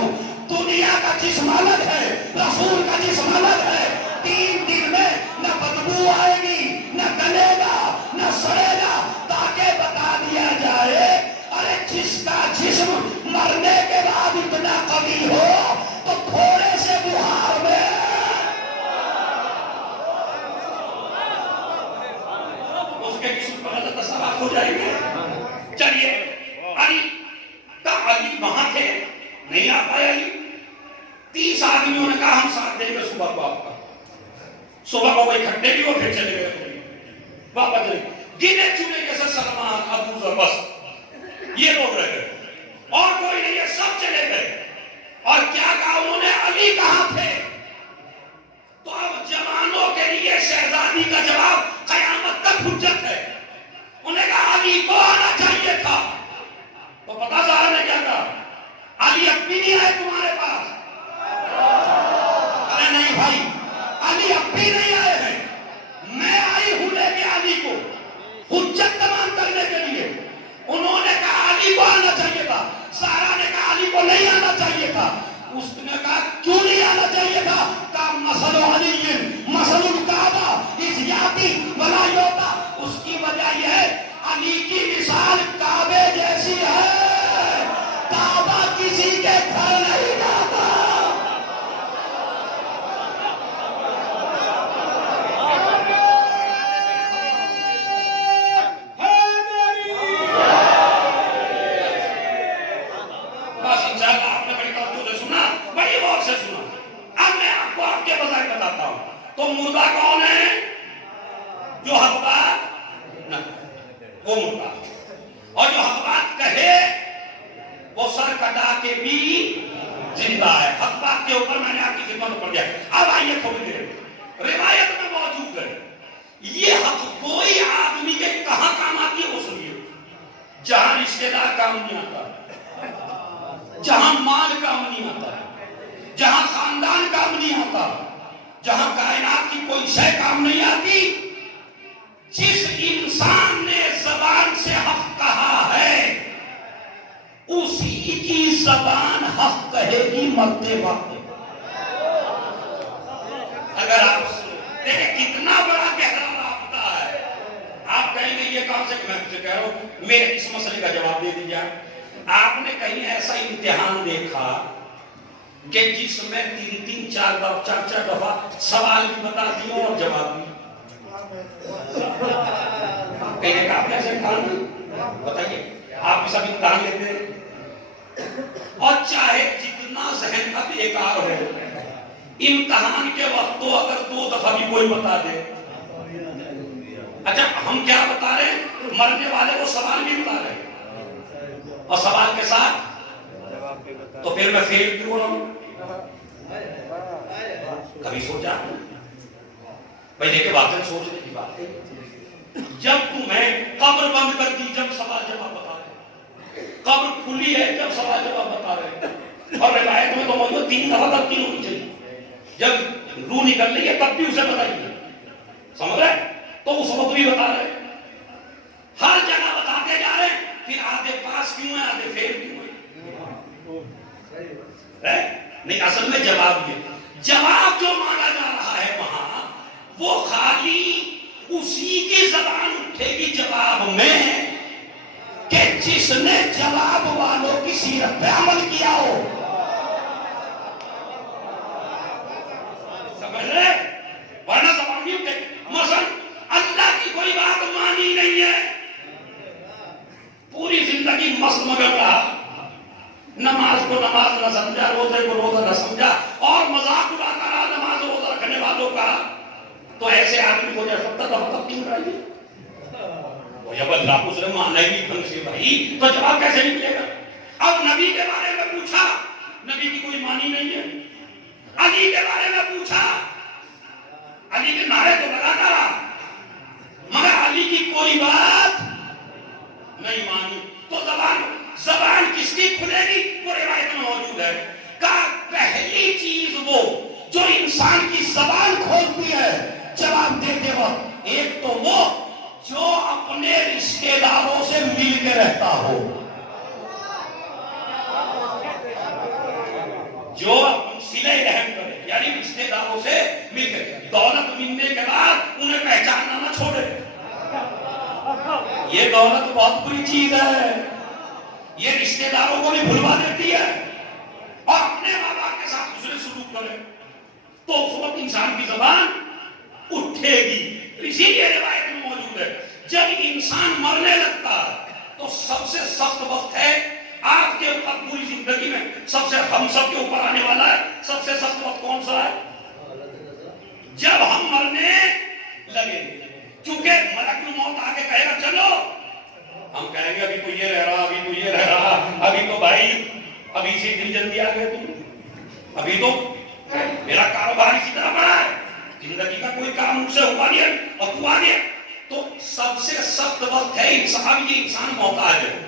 ہوں، دنیا کا جسم الگ ہے، رسول کا جسم الگ ہے. 3 دن میں نہ بدبو آئے گی، نہ گلے گا، نہ سڑے گا، تاکہ بتا دیا جائے ارے جس کا جسم مرنے کے بعد اتنا قوی ہو تو تھوڑے سے بہار میں اس کے جسم پر حضرت تصرف ہو جائے گی. چلیے علی وہاں تھے، نہیں آ پائے علی. 30 آدمیوں نے کہا ہم ساتھ دیں گے صبح کو آپ کا. صبح کو وہ اکٹھے بھی ہو پھر چلے گئے واپس چلے گئے. گنے چنے جیسے سلمان، ابو ذر، بس یہ لوگ رہ گئے اور کوئی نہیں ہے، سب چلے گئے. اور کیا کہا انہوں نے؟ علی کہاں تھے؟ تو اب جوانوں کے لیے شہزادی کا جواب قیامت تک حجت ہے. انہیں کہا علی کو آنا چاہیے تھا. تو پتا سارا نے کیا کہا؟ علی اب بھی نہیں آئے تمہارے پاس. ارے نہیں بھائی، علی اب بھی نہیں آئے ہیں. میں آئی ہوں لے کے علی کو حجت تمام کرنے کے لیے. انہوں نے کہا علی کو آنا چاہیے تھا. سارا نے کہا علی کو نہیں آنا چاہیے تھا. اس نے کہا کیوں نہیں آنا چاہیے تھا؟ کہا مثل علی مثل الکعبہ اذ یاتی ولا یؤتی. اس کی وجہ یہ ہے علی کی مثال کعبے جیسی ہے، کعبہ کسی کے گھر نہیں جاتا. بس انشاءاللہ آپ نے بڑی توجہ سے سنا، بڑی غور سے سنا. اب میں آپ کو آپ کے بظاہر بتاتا ہوں. تو مردہ کون ہے؟ جو حق بات نہ وہ مردہ، اور جو حق بات کہے وہ سر کٹا کے بھی زندہ ہے. حق بات کے اوپر میں نے آپ کی خدمت پڑھ دیا. اب آئیے تھوڑی دیر روایت میں موجود ہے یہ حق کوئی آدمی کے کہاں کام آتی ہے وہ سنیے. جہاں رشتے دار کام نہیں آتا، جہاں مال کام نہیں آتا، جہاں خاندان کام نہیں آتا، جہاں کائنات کی کوئی شے کام نہیں آتی، جس انسان نے زبان سے حق کہا ہے اسی کی زبان حق کہے گی مرتے وقت. اگر آپ دیکھیں کتنا بڑا گہرا رابطہ ہے. آپ کہیں گے یہ کہاں سے، میں آپ سے کہہ رہا ہوں میرے اس مسئلے کا جواب دے دیجیے. آپ نے کہیں ایسا امتحان دیکھا کہ جس میں 3 4 دفعہ سوال بھی بتا دیا اور جواب بھی؟ کہیں کہ آپ نے ایسے امتحان بتائیے. آپ بھی سب امتحان لیتے ہیں اور چاہے جتنا ذہن کا بیکار ہو، امتحان کے وقت تو اگر 2 دفعہ بھی کوئی بتا دے. اچھا ہم کیا بتا رہے ہیں؟ مرنے والے کو سوال بھی بتا رہے ہیں اور سوال کے ساتھ. تو پھر میں فیل کیوں رہا ہوں؟ کبھی سوچا بھائی؟ دیکھیں واقعی سوچنے کی بات ہے. جب تمہیں قبر بند کر دی جب سوال جواب بتا رہے، قبر کھلی ہے جب سوال جواب بتا رہے، اور روایت میں تو موجود 3 دفعہ تبدیل ہونی چاہیے. جب روح نکل رہی ہے تب بھی اسے بتائیے، سمجھ رہے؟ تو اس وقت بھی بتا رہے، ہر جگہ بتاتے جا رہے. پھر آدھے پاس کیوں ہیں، آدھے فیل کیوں ہیں؟ نہیں، اصل میں جواب جو مانا جا رہا ہے وہاں وہ خالی اسی کی زبان اٹھے گی جواب میں کہ جس نے جواب والوں کی سیرت پہ عمل کیا ہو. سمجھ رہے؟ ورنہ زبان نہیں اٹھے. مثلا اللہ کی کوئی بات مانی نہیں ہے، پوری زندگی مست مگن رہا، نماز کو نماز نہ سمجھا، روزے کو روزہ نہ سمجھا، اور مذاق اڑاتا رہا نماز روزہ رکھنے والوں کا. تو ایسے آدمی کو جب 70 دفعہ تبدیل کرائیے وہ جب اللہ اس نے مانا ہی ڈھنگ سے بھائی تو جواب کیسے نکلے گا؟ اب نبی کے بارے میں پوچھا، نبی کی کوئی مانی نہیں ہے. علی کے بارے میں پوچھا، علی کے نعرے تو لگاتا رہا مگر علی کی کوئی بات نہیں مانی. تو زبان کس کی کھلے گی؟ وہ روایت میں موجود ہے. کہا پہلی چیز وہ جو انسان کی زبان کھولتی ہے جواب دیتے وقت، ایک تو وہ جو اپنے رشتے داروں سے مل کے رہتا ہو. صلہ رحم کرے، یعنی رشتے داروں سے مل کے، دولت ملنے کے بعد انہیں پہچاننا نہ چھوڑے. یہ دولت بہت بری چیز ہے، یہ رشتے داروں کو بھی بھلوا دیتی ہے، اور اپنے ماں باپ کے ساتھ حسن سلوک کرے تو اس وقت انسان کی زبان اٹھے گی. اسی لیے روایت میں موجود ہے جب انسان مرنے لگتا ہے تو سب سے سخت وقت ہے آپ کے اوپر، پوری زندگی میں سب سے ہم سب کے اوپر آنے والا ہے سب سے سخت وقت کون سا ہے؟ جب ہم مرنے لگے. چونکہ ملک الموت آ کے کہے گا چلو، ہم کہیں گے ابھی تو یہ رہ رہا، ابھی تو یہ رہ رہا، ابھی تو بھائی ابھی سے اتنی جلدی آ گئے تم، ابھی تو میرا کاروبار اسی طرح بڑا ہے، زندگی کا کوئی کام مجھ سے ہوا نہیں ہے اور تو آ گیا. تو سب سے سخت وقت ہے انسان، یہ انسان محتاج ہے،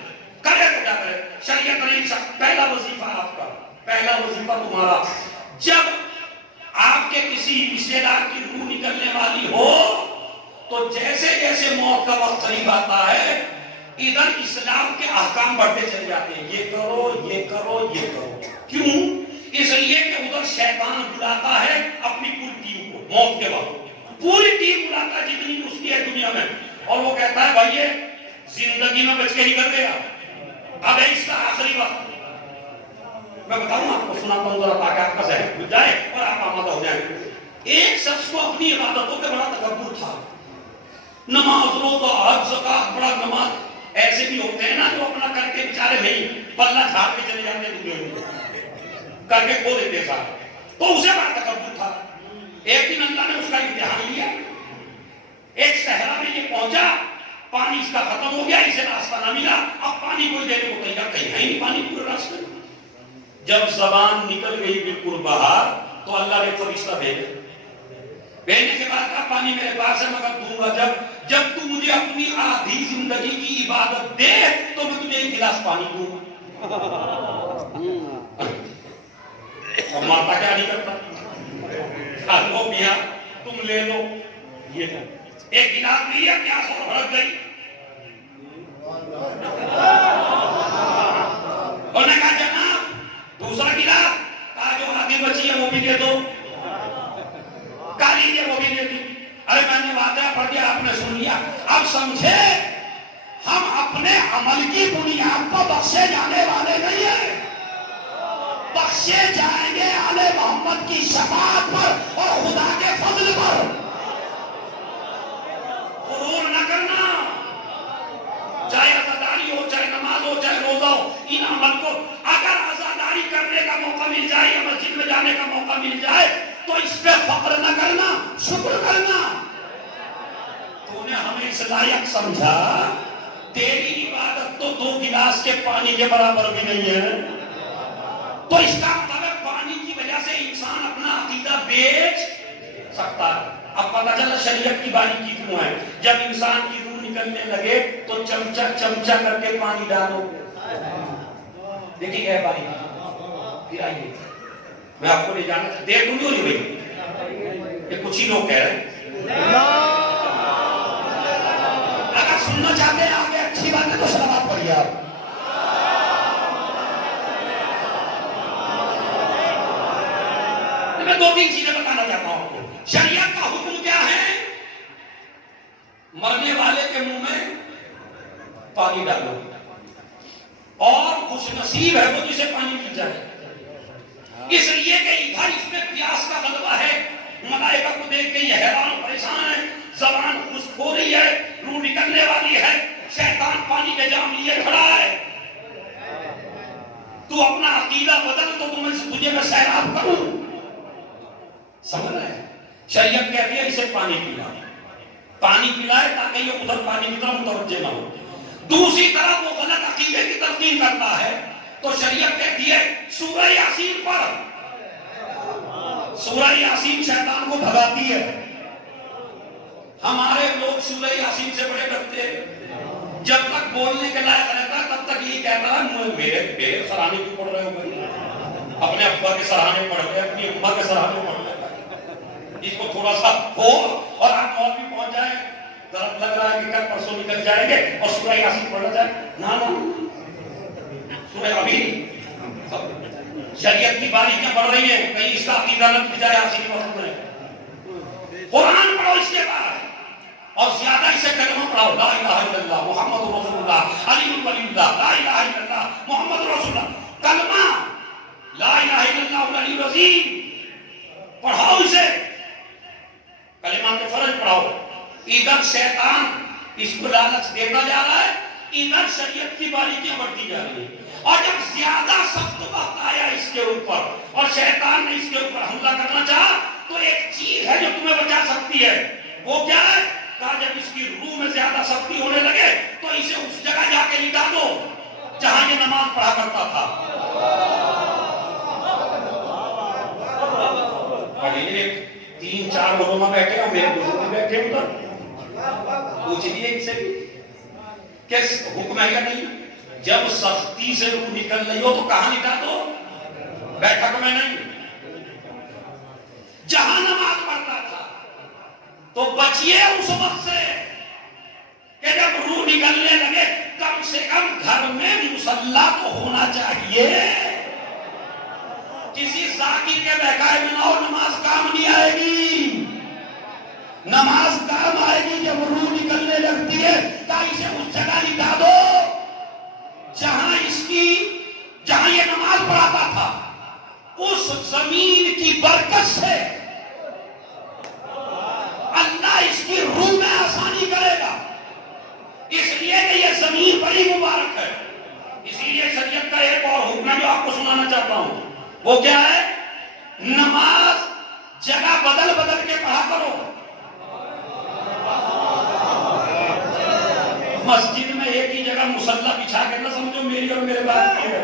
کرے تو کیا کرے. شریعت نے پہلا وظیفہ آپ کا، پہلا وظیفہ تمہارا، جب آپ کے کسی رشتے دار کی روح نکلنے والی ہو تو جیسے جیسے موت کا وقت قریب آتا ہے ادھر اسلام کے احکام بڑھتے چلے جاتے ہیں، یہ کرو یہ کرو یہ کرو. کیوں؟ اس لیے کہ ادھر شیطان بلاتا ہے اپنی پوری ٹیم کو، موت کے وقت پوری ٹیم بلاتا ہے جتنی اس کی ہے دنیا میں، اور وہ کہتا ہے بھائی زندگی میں بچ کے ہی کر دے گا، اب ہے اس کا آخری وقت. میں بتاؤں آپ کو، سناتا ہوں ذرا تاکہ آپ کا ذہن کھل جائے اور آپ آمادہ ہو جائیں. ایک شخص کو اپنی عبادتوں پہ بڑا تکبر تھا، نماز روزہ حج زکات، بڑا نماز ایسے بھی ہوتے ہیں نا جو اپنا کر کے بیچارے نہیں پلہ جھاڑ کے چلے جاتے ہیں، دنیا کر کے کھو دیتے سارے. تو اسے بڑا تکبر تھا. ایک دن اللہ نے اس کا امتحان لیا، ایک صحرا میں یہ پہنچا، پانی اس کا ختم ہو گیا، اسے راستہ نہ ملا، اب پانی کوئی دینے کو تیار کہیں ہے نہیں پانی پورے راستے. جب زبان نکل گئی بالکل باہر تو اللہ نے فرشتہ بھیجا، بھیجنے کے بعد کہا پانی میرے پاس ہے مگر دوں گا جب تو مجھے اپنی آدھی زندگی کی عبادت دے تو میں تجھے ایک گلاس پانی دوں گا. اور مارتا کیا نہیں کرتا، کھا لو میاں تم لے لو، یہ ایک گلاس لیا پیاس اور بھڑک گئی، اور نے کہا جناب دوسرا گلاس، کہا جو آگے بچی ہے وہ بھی دے دو، کہا لیجیے وہ بھی دے دی. ارے میں نے واقعہ پڑھ دیا، آپ نے سن لیا، اب سمجھے ہم اپنے عمل کی بنیاد پر بخشے جانے والے نہیں ہیں، بخشے جائیں گے آل محمد کی شفاعت پر اور خدا کے فضل پر. غرور نہ کرنا، چاہے عزاداری ہو، چاہے نماز ہو، چاہے روزہ ہو، ان عمل کو اگر عزاداری کرنے کا موقع مل جائے یا مسجد میں جانے کا موقع مل جائے تو اس پہ فخر نہ کرنا، شکر کرنا. تو نے ہمیں اس لائق سمجھا، تیری عبادت تو 2 گلاس کے پانی کے برابر بھی نہیں ہے. تو اس کا مطلب پانی کی وجہ سے انسان اپنا عقیدہ بیچ سکتا ہے. اب پتہ چلا شریعت کی باریکی کیوں ہے. جب انسان کی روح نکلنے لگے تو چمچا چمچا کر کے پانی ڈالو. دیکھیے کیا باریکی، پھر آئیے میں آپ کو لے جانا دیر تو نہیں ہو رہی بھائی، یہ کچھ ہی لوگ کہہ رہے ہیں. اگر سننا چاہتے ہیں آگے اچھی بات ہے تو سلامات پڑھیے آپ. میں 2-3 چیزیں بتانا چاہتا ہوں آپ کو. شریعت کا حکم کیا ہے؟ مرنے والے کے منہ میں پانی ڈالو، اور خوش نصیب ہے وہ جسے پانی مل جائے. اس لیے کہ ادھر اس میں پیاس کا غلبہ ہے، ملائکہ کو دیکھ کے یہ حیران پریشان ہے، زبان خشک ہو رہی ہے، روح نکلنے والی ہے، شیطان پانی کے جام لیے کھڑا ہے. تو اپنا عقیدہ بدل تو تجھے میں سیراب کروں. سمجھ رہے ہیں؟ شریعت کہتی ہے اسے پانی پلا، پانی پلائے تاکہ یہ ادھر پانی کی طرف متوجہ نہ ہو. دوسری طرف وہ غلط عقیدے کی تلقین کرتا ہے تو شریعت کہتی ہے سورہ یاسین پر. سورہ یاسین شیطان کو بھگاتی ہے. ہمارے لوگ سورہ یاسین سے بڑے ڈرتے ہیں، جب تک بولنے کے لائق رہتا تب تک یہ کہتا ہے میرے سراہنے کیوں پڑھ رہے ہو بھائی، اپنے ابا کے سراہنے پڑھ رہے، اپنی اماں کے سراہنے پڑھ رہے. اس کو تھوڑا سا ہو اور آپ موت بھی پہنچ جائیں، درد لگ رہا ہے کہ کل پرسوں نکل جائیں گے اور سورہ یاسین پڑھنا جائے، نہ سورہ ابھی شریعت کی باریکیاں بڑھ رہی ہیں، کہیں اس کا عقیدہ نہ پوچھ جائے آخری وقت میں. قرآن پڑھو اس کے بعد اور زیادہ اسے کلمہ پڑھاؤ، لا الہ الا اللہ محمد رسول اللہ علی ولی اللہ، لا الہ الا اللہ محمد رسول اللہ. کلمہ لا الہ الا اللہ العلی العظیم پڑھاؤ اسے، کلمہ کے فرض پڑھاؤ. ادھر شیطان اس کو لالچ دیتا جا رہا ہے، ادھر شریعت کی باریکیاں بڑھتی جا رہی ہیں. اور جب زیادہ سخت وقت آیا اس کے اوپر اور شیطان نے اس کے اوپر حملہ کرنا چاہا، تو ایک چیز ہے جو تمہیں بچا سکتی ہے. وہ کیا ہے؟ کہا جب اس کی روح میں زیادہ سختی ہونے لگے تو اسے اس جگہ جا کے لٹا دو جہاں یہ نماز پڑھا کرتا تھا. تین چار لوگوں میں بیٹھے اور میرے بزرگ بیٹھے ادھر، پوچھئے ان سے کس حکم ہے یا نہیں؟ جب سختی سے روح نکل رہی ہو تو کہاں لٹا دو؟ بیٹھک میں نہیں، جہاں نماز پڑھتا تھا. تو بچیے اس وقت سے کہ جب روح نکلنے لگے کم سے کم گھر میں مصلی تو ہونا چاہیے. کسی ذاکر کے بہکائے میں نہ ہو، نماز کام نہیں آئے گی. نماز کام آئے گی جب روح نکلنے لگتی ہے. کہ اسے اس جگہ لٹا دو جہاں یہ نماز پڑھاتا تھا. اس زمین کی برکت سے اللہ اس کی روح میں آسانی کرے گا، اس لیے کہ یہ زمین بڑی مبارک ہے. اسی لیے شریعت کا ایک اور حکم ہے جو آپ کو سنانا چاہتا ہوں. وہ کیا ہے؟ نماز جگہ بدل بدل کے پڑھا کرو. مسجد میں ایک ہی جگہ مصلی بچھا کے نہ سمجھو میری اور میرے بات کی ہے.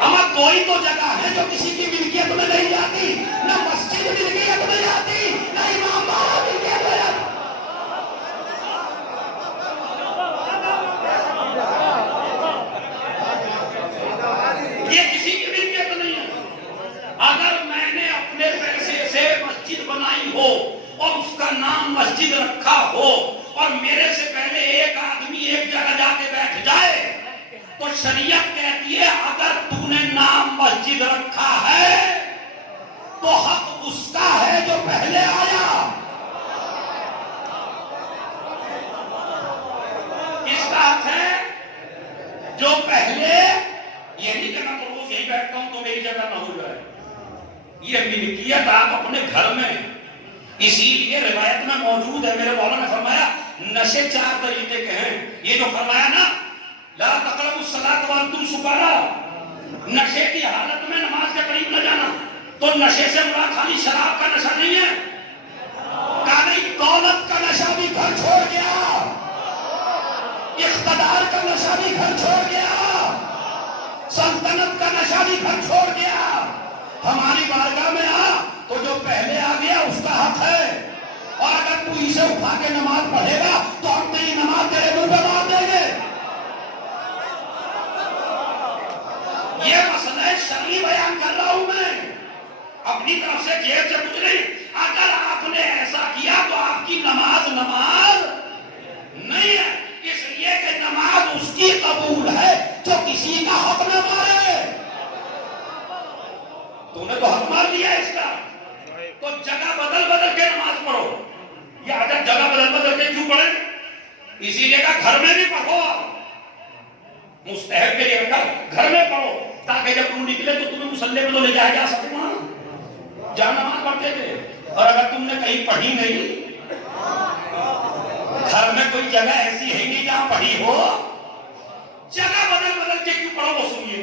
اما کوئی تو جگہ ہے جو کسی کی ملکیت میں نہیں جاتی، نہ مسجد ملکیت میں جاتی، نہ امام باڑہ ملکیت میں جاتی. یہ کسی کی ملکیت نہیں ہے. اگر میں نے اپنے پیسے سے مسجد بنائی ہو اور اس کا نام مسجد رکھا ہو اور میرے سے پہلے ایک آدمی ایک جگہ جا کے بیٹھ جائے تو شریعت کہتی ہے اگر تو نے نام مسجد رکھا ہے تو حق اس کا ہے جو پہلے آیا. کس کا حق ہے؟ جو پہلے. یہ نہیں کہ میں تو روز یہی بیٹھتا ہوں تو میری جگہ نہ ہو جائے. یہ ملکیت آپ اپنے گھر میں، اسی لیے روایت میں موجود ہے، میرے مولا نے فرمایا نشے 4 طریقے کے ہیں. یہ جو فرمایا نا لا تقربوا الصلاۃ وانتم سکارى، نشے کی حالت میں نماز کے قریب نہ جانا. تو نشے سے مراد خالی شراب کا نشہ نہیں ہے، کہیں دولت کا نشہ بھی گھر چھوڑ گیا، اقتدار کا نشہ بھی گھر چھوڑ گیا، سلطنت کا نشہ بھی گھر چھوڑ گیا. ہماری بارگاہ میں آ تو جو پہلے آ گیا اس کا حق ہے. اور اگر تو اسے اٹھا کے نماز پڑھے گا تو ہم تیری نماز تیرے منہ پہ مار دیں گے. یہ مسئلہ شرعی بیان کر رہا ہوں میں، اپنی طرف سے جیب سے کچھ نہیں. اگر آپ نے ایسا کیا تو آپ کی نماز نہیں ہے. اس لیے کہ نماز اس کی قبول ہے جو کسی کا حق نہ مارے. تو نے تو حق مار لیا اس کا. تو جگہ بدل بدل کے نماز پڑھو. یہ اگر جگہ بدل بدل کے کیوں پڑھے؟ اسی لیے کہ گھر میں بھی پڑھو، مستحب کے لیے گھر میں پڑھو تاکہ جب تم نکلے تو تمہیں مصلی میں تو لے جایا جا سکے نا جہاں نماز پڑھتے تھے. اور اگر تم نے کہیں پڑھی نہیں، گھر میں کوئی جگہ ایسی ہے نہیں جہاں پڑھی ہو، جگہ بدل بدل کے کیوں پڑھو؟ وہ سنیے،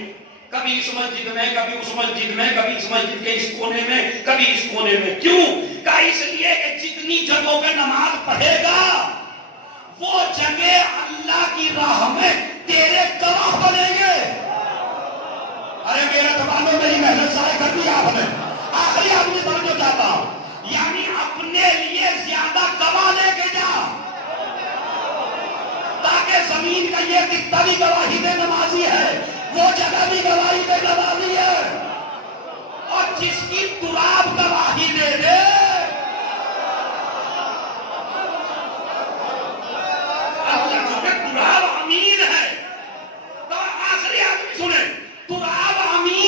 کبھی اس مسجد میں، کبھی اس مسجد میں، کبھی اس مسجد کے اس کونے میں، کبھی اس کونے میں. کیوں؟ کہ اس لیے کہ جتنی جگہوں پہ نماز پڑھے گا وہ جگہ اللہ کی راہ میں تیرے گواہ بنیں گے. ارے میرے زبانوں میری محنت ضائع کر دی آپ نے. آخری آدمی سمجھنا چاہتا ہوں، یعنی اپنے لیے زیادہ گواہ لے کے جا تاکہ زمین کا یہ کتا بھی گواہی دے نمازی ہے، وہ جگہ بھی گواہی دے نمازی ہے. اور جس کی تراب گواہی دے دے، تراب امین ہے. تو آخری آدمی سنیں، تراب امین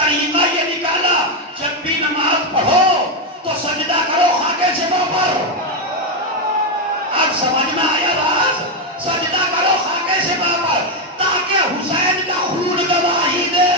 طریقہ یہ نکالا جب بھی نماز پڑھو تو سجدہ کرو خاکے جبوں پر. اب سمجھ میں آیا راز؟ سجدہ کرو خاکے جبوں پر تاکہ حسین کا خون گواہی دے.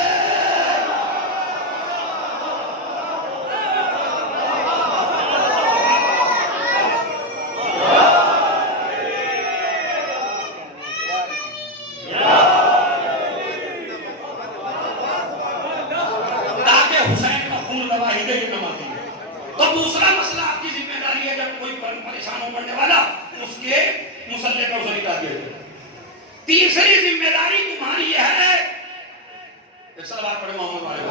تو دوسرا مسئلہ آپ کی ذمہ داری ہے جب کوئی پریشان ہو پڑنے والا اس کے مسلح پر اسے نکال دیا جائے. تیسری ذمہ داری تمہاری یہ ہے. ایک سلوات پڑھے محمد والے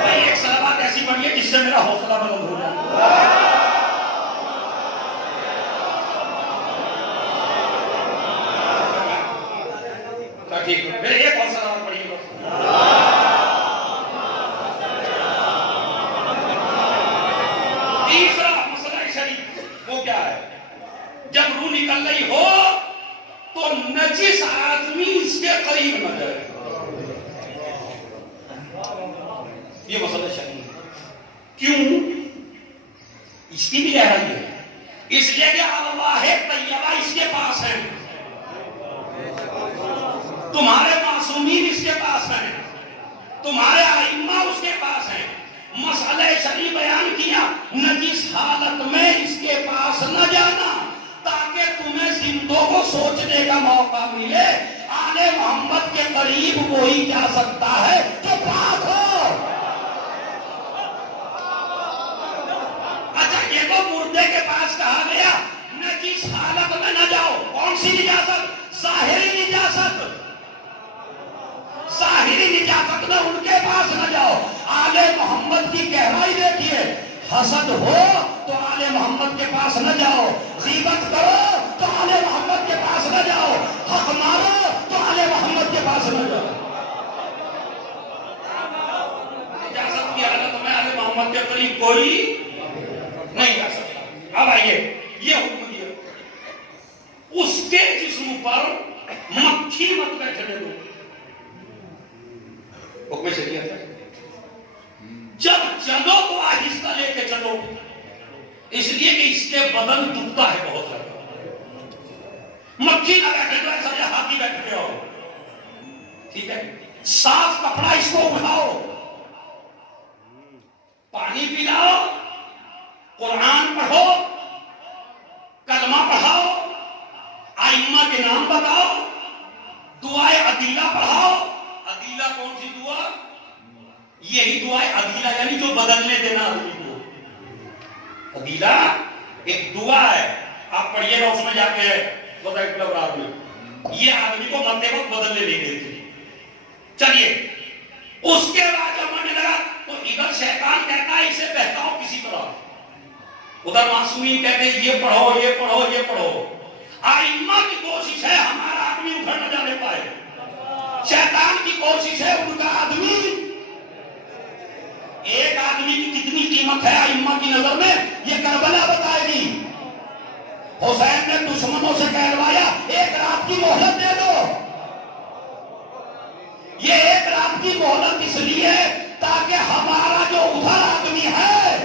بھائی، ایک سلوات ایسی پڑھیے جس سے میرا حوصلہ بلند ہو جائے. ٹھیک ہے، میرے ایک اور سلوات پڑھیے. تیسرا مسئلہ شریف وہ کیا ہے؟ جب روح نکل رہی ہو تو نجس آدمی اس کے قریب نہ جائے. یہ مسئلہ شریف کیوں؟ اس کی بھی گہرائی ہے. اس لیے کہ ارواح طیبہ اس کے پاس ہیں، تمہارے معصومین اس کے پاس ہیں، تمہارے ائمہ اس کے پاس ہیں. مسئلہ شریف بیان کیا نجس حالت میں اس کے پاس نہ جانا تاکہ تمہیں زندوں کو سوچنے کا موقع ملے. آل محمد کے قریب وہی جا سکتا ہے جو پاک ہو. اچھا، یہ تو مردے کے پاس کہا گیا نجس حالت میں نہ جاؤ. کون سی نجاست؟ ظاہری نجاست. ظاہری نجاست میں ان کے پاس نہ جاؤ. آل محمد کی گہرائی دیکھیے. حسد ہو تو آل محمد کے پاس نہ جاؤ. غیبت کرو تو آل محمد کے پاس نہ جاؤ. حق مارو تو آل محمد کے پاس نہ جاؤ. نجاست کی حالت میں آل محمد کے قریب کوئی نہیں جا سکتا. اب آئیے، یہ حکم دیا اس کے جسم پر مکھی مت بیٹھنے دو. حکم شریعت ہے. جب چلو تو آہستہ لے کے چلو، اس لیے کہ اس کے بدن دکھتا ہے بہت زیادہ. مکھی نہ بیٹھے تو ایسا جہاں ہاتھی بیٹھے ہو. ٹھیک ہے، صاف کپڑا اس کو اٹھاؤ، پانی پلاؤ، قرآن پڑھو، کلمہ پڑھاؤ، ائمہ کے نام بتاؤ، دعائے عدیلہ پڑھاؤ. عدیلہ کون سی دعا؟ یہی دعائے عدیلہ یعنی جو بدلنے دینا آدمی کو. عدیلہ ایک دعا ہے، آپ پڑھیے گا اس میں جا کے یہ آدمی کو مرتے وقت بدلنے نہیں دیتی. چلیے، اس کے بعد جب مرنے لگا تو ادھر شیطان کہتا ہے اسے بہکاؤ کسی طرح، ادھر معصومین کہتے ہیں یہ پڑھو یہ پڑھو یہ پڑھو. ائمہ کی کوشش ہے ہمارا آدمی ادھر نہ جانے پائے. شیطان کی کوشش ہے ان کا آدمی. ایک آدمی کی کتنی قیمت ہے ائمہ کی نظر میں یہ کربلا بتائے گی. حسین نے دشمنوں سے کہلوایا ایک رات کی مہلت دے دو. یہ ایک رات کی مہلت اس لیے تاکہ ہمارا جو ادھر آدمی ہے،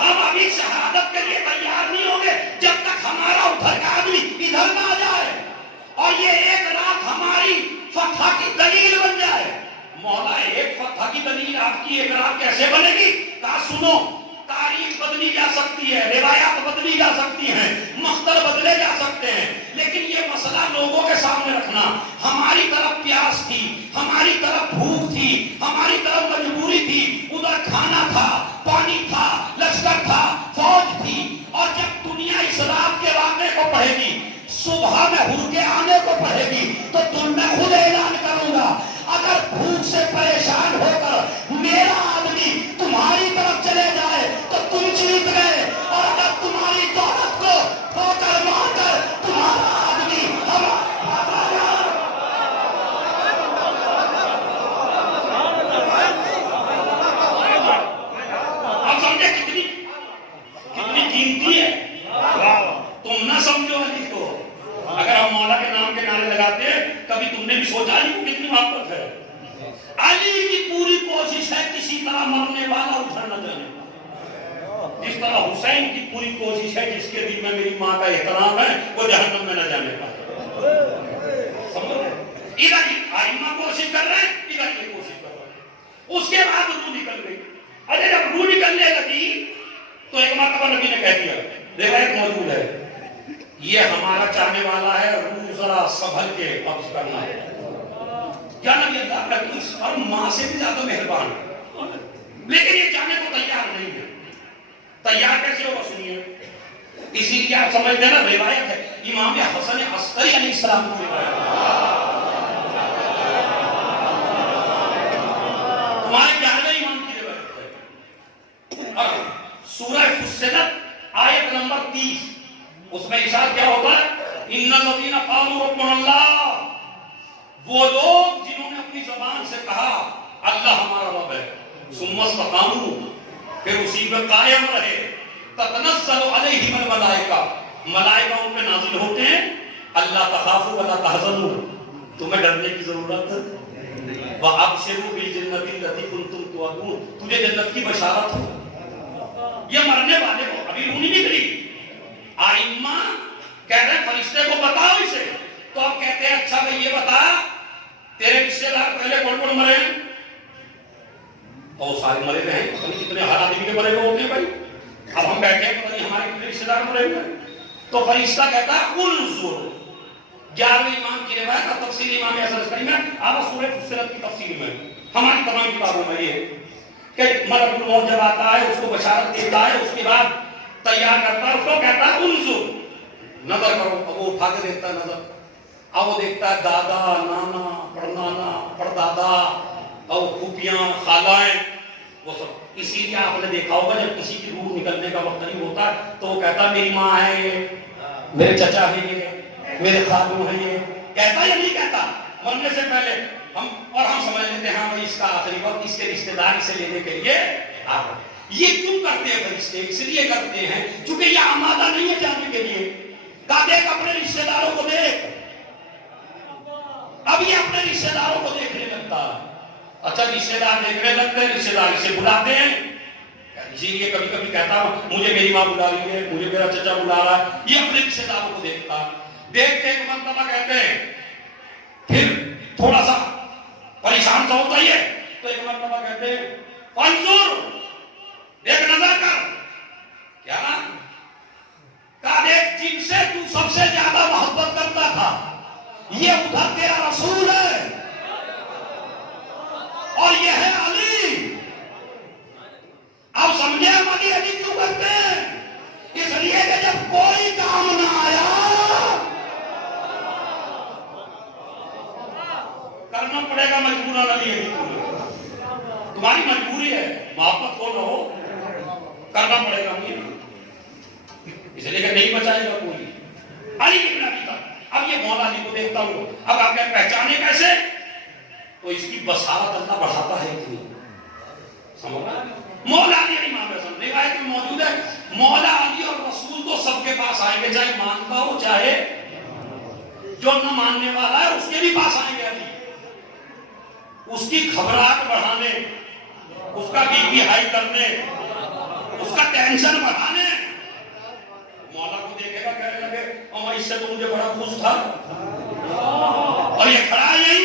ہم ابھی شہادت کے لیے تیار نہیں ہوں گے جب تک ہمارا ادھر کا آدمی ادھر نہ آ جائے، اور یہ ایک رات ہماری فتح کی دلیل بن جائے. مولا ایک فتح کی دلیل آپ کی ایک رات کیسے بنے گی؟ کہا سنو، تاریخ بدلی جا سکتی ہے، روایات بدلی جا سکتی ہیں، مقتل بدلے جا سکتے ہیں، لیکن یہ مسئلہ لوگوں کے سامنے رکھنا. ہماری طرف پیاس تھی، ہماری طرف بھوک تھی، ہماری طرف مجبوری تھی. ادھر کھانا تھا، پانی تھا، لشکر تھا، فوج تھی. اور جب دنیا اس رات کے واقعے کو پڑھے گی، صبح میں ہر کے آنے کو پڑھے گی، تو میں خود اعلان کروں گا اگر بھوک سے پریشان ہو کر میرا آدمی تمہاری طرف چلے جائے تو تم جیت گئے، اور اگر تمہاری دولت کو ٹھوکر مار کر تمہارا آدمی اب سمجھے کتنی قیمتی ہے. تم نہ سمجھو علی کو، اگر تم نے بھی سوچا علی کو کتنی محبت ہے. علی کی پوری کوشش ہے کسی طرح مرنے والا ادھر نہ جانے. جس طرح حسین کی پوری کوشش ہے جس کے دل میں میری ماں کا احترام ہے وہ جہنم میں نہ جانے کا. ادھر آئمہ کوشش کر رہے ہیں, ادھر یہ کوشش کر رہے ہیں. اس کے بعد روح نکل گئی. ارے جب روح نکلنے لگی تو ایک مرتبہ نبی نے کہہ دیا, روایت موجود ہے, یہ ہمارا چاہنے والا ہے, روح ذرا سنبھل کے قبض کرنا ہے. کیا نبی اللہ کا اس پر ماں سے بھی زیادہ مہربان ہے, لیکن یہ جانے کو تیار نہیں ہے. تیار کیسے ہوگا سنیے. اسی لیے آپ سمجھتے ہیں نا, روایت ہے امام حسن عسکری علیہ السلام کی روایت ہے. تمہارے 11ویں امام کی روایت ہے. اور سورہ فصلت آیت نمبر 30 اس میں ارشاد کیا ہوتا ہے, ان الذین قالوا ربنا اللہ, وہ لوگ جنہوں نے اپنی زبان سے کہا اللہ ہمارا رب ہے, ثم استقاموا, پھر اسی پہ قائم رہے, تتنزل علیہم الملائکہ, ملائکہ ان پہ نازل ہوتے ہیں, اللہ تخافوا ولا تحزنوا, تمہیں ڈرنے کی ضرورت ہے, وابشروا بالجنۃ التی کنتم توعدون, تجھے جنت کی بشارت ہو. یہ مرنے والے کو ابھی روح نہیں نکلی. آئمہ کہہ رہے ہیں فرشتے کو بتاؤ اسے, تو اب کہتے ہیں اچھا بھئی یہ بتا تیرے رشتے دار پہلے کون کون مرے ہیں؟ تو سارے مرے رہے ہیں, پتہ نہیں کتنے ہر آدمی کے مرے ہوئے ہوتے ہیں بھائی. اب ہم بیٹھے ہیں پتہ نہیں ہمارے کتنے رشتے دار مرے ہوئے ہیں. تو فرشتہ کہتا ہے انظر, 11ویں امام کی روایت اور تفسیر امام حسن عسکری میں, آپ سورہ فصلت کی تفسیر میں, ہماری تمام کتابوں میں یہ کہ ملک الموت جب آتا ہے اس کو بشارت دیتا ہے, اس کے بعد تیار کرتا ہے, اس کو کہتا ہے انظر, نظر کرو. اب وہ اٹھا کے دیکھتا ہے نظر, اب وہ دیکھتا ہے دادا نانا پڑنانا پردادا اور پھوپھیاں خالائیں وہ سب. اسی لیے آپ نے دیکھا ہوگا جب کسی کی روح نکلنے کا وقت نہیں ہوتا تو وہ کہتا میری ماں ہے یہ, میرے چچا ہے یہ, میرے خالو ہے یہ, کہتا یا نہیں کہتا مرنے سے پہلے. ہم سمجھ لیتے ہیں ہاں بھائی اس کا آخری وقت اس کے رشتے دار اسے لینے کے لیے آ رہے. یہ کیوں کرتے ہیں فرشتے؟ اس لیے کرتے ہیں کیونکہ یہ آمادہ نہیں ہے جانے کے لیے. دیکھ اپنے رشتے داروں کو دیکھ, اب یہ اپنے رشتے داروں کو دیکھنے لگتا ہے. اچھا رشتے دار دیکھنے لگتے ہیں, رشتے دار اسے بلاتے ہیں. اسی لیے کبھی کبھی کہتا ہوں مجھے میری ماں بلا رہی ہے, مجھے میرا چچا بلا رہا ہے. یہ اپنے رشتے داروں کو دیکھتا ہے. دیکھتے ایک مرتبہ کہتے ہیں, پھر تھوڑا سا پریشان سا ہوتا ہی ہے تو ایک مرتبہ کہتے ہیں فانظر, دیکھ نظر کر. کیا کہا دیکھ جن سے تو سب سے زیادہ محبت کرتا تھا یہ ادھر تیرا رسول ہے اور یہ ہے علی. اب سمجھے ہم علی کیوں کرتے ہیں؟ اس لیے کہ جب کوئی کام نہ آیا کرنا پڑے گا مجبوران علی. تمہاری مجبوری ہے, محبت ہو نہ ہو کرنا پڑے گا. اس لیے کہ نہیں بچائے گا کوئی. علی ابن ابی طالب. اب یہ مولا علی کو دیکھتا ہوں, اب آپ کیا پہچانے کیسے؟ تو اس کی بصارت اللہ بڑھاتا ہے اتنی. سمجھ رہا ہے؟ مولا علی امام حسن روایت میں موجود ہے, مولا علی اور رسول تو سب کے پاس آئیں گے, چاہے مانتا ہو چاہے جو نہ ماننے والا ہے اس کے بھی پاس آئیں گے. علی اس کی گھبراہٹ بڑھانے, اس کا بی پی ہائی کرنے, اس کا ٹینشن بڑھانے. مولا کو دیکھے گا کہنے لگے اور اس سے تو مجھے بڑا خوش تھا اور یہ کھڑا یہی.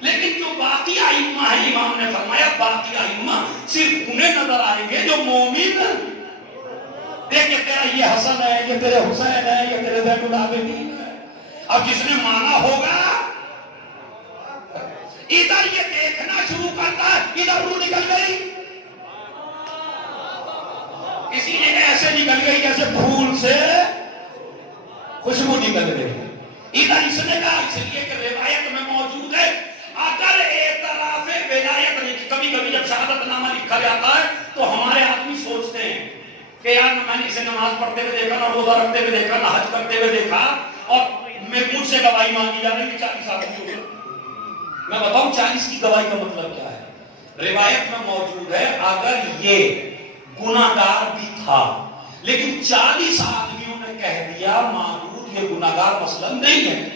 لیکن جو باقی ائمہ ہیں, امام نے فرمایا باقی ائمہ صرف انہیں نظر آئیں گے جو مومن دیکھے تیرا یہ حسن ہے, یہ تیرے حسین ہے, یہ تیرے زین العابدین ہے. اب جس نے مانا ہوگا ادھر یہ دیکھنا شروع کرتا ہے, ادھر روح نکل گئی. اسی لیے ایسے نکل گئی جیسے پھول سے خوشبو نکل گئی. ادھر اس نے کہا, اس لیے کہ روایت میں موجود ہے اگر اعتراف ولایت نہیں, کبھی کبھی جب شہادت نامہ لکھا جاتا ہے تو ہمارے آدمی سوچتے ہیں کہ یار میں نے اسے نماز پڑھتے ہوئے دیکھا, نہ روزہ رکھتے ہوئے دیکھا, نہ حج کرتے ہوئے دیکھا, اور مجھ سے گواہی مانگی جا رہی کہ 40 آدمی ہو. میں بتاؤں 40 کی گواہی کا مطلب کیا ہے. روایت میں موجود ہے اگر یہ گناہگار بھی تھا لیکن 40 آدمیوں نے کہہ دیا معبود یہ گناہگار مثلا نہیں ہے,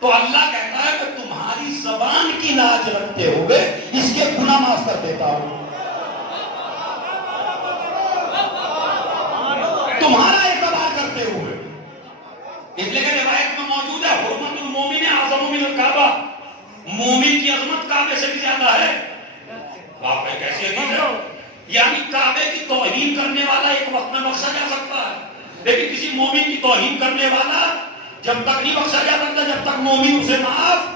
تو اللہ کہتا ہے کہ تمہاری زبان کی لاج رکھتے ہوئے اس کے گناہ معاف کر دیتا ہوں. تمہارا اعتبار کرتے ہوئے. اس لیے کہ روایت میں موجود ہے حرمت المومن اعظم من الکعبہ، مومن کی عظمت کعبے سے بھی زیادہ ہے. آپ نے کیسی حدیث ہے؟ یعنی کعبے کی توہین کرنے والا ایک وقت میں بخشا جا سکتا ہے، لیکن کسی مومن کی توہین کرنے والا جب تک نہیں بخشا جا سکتا جب تک مومن اسے معاف.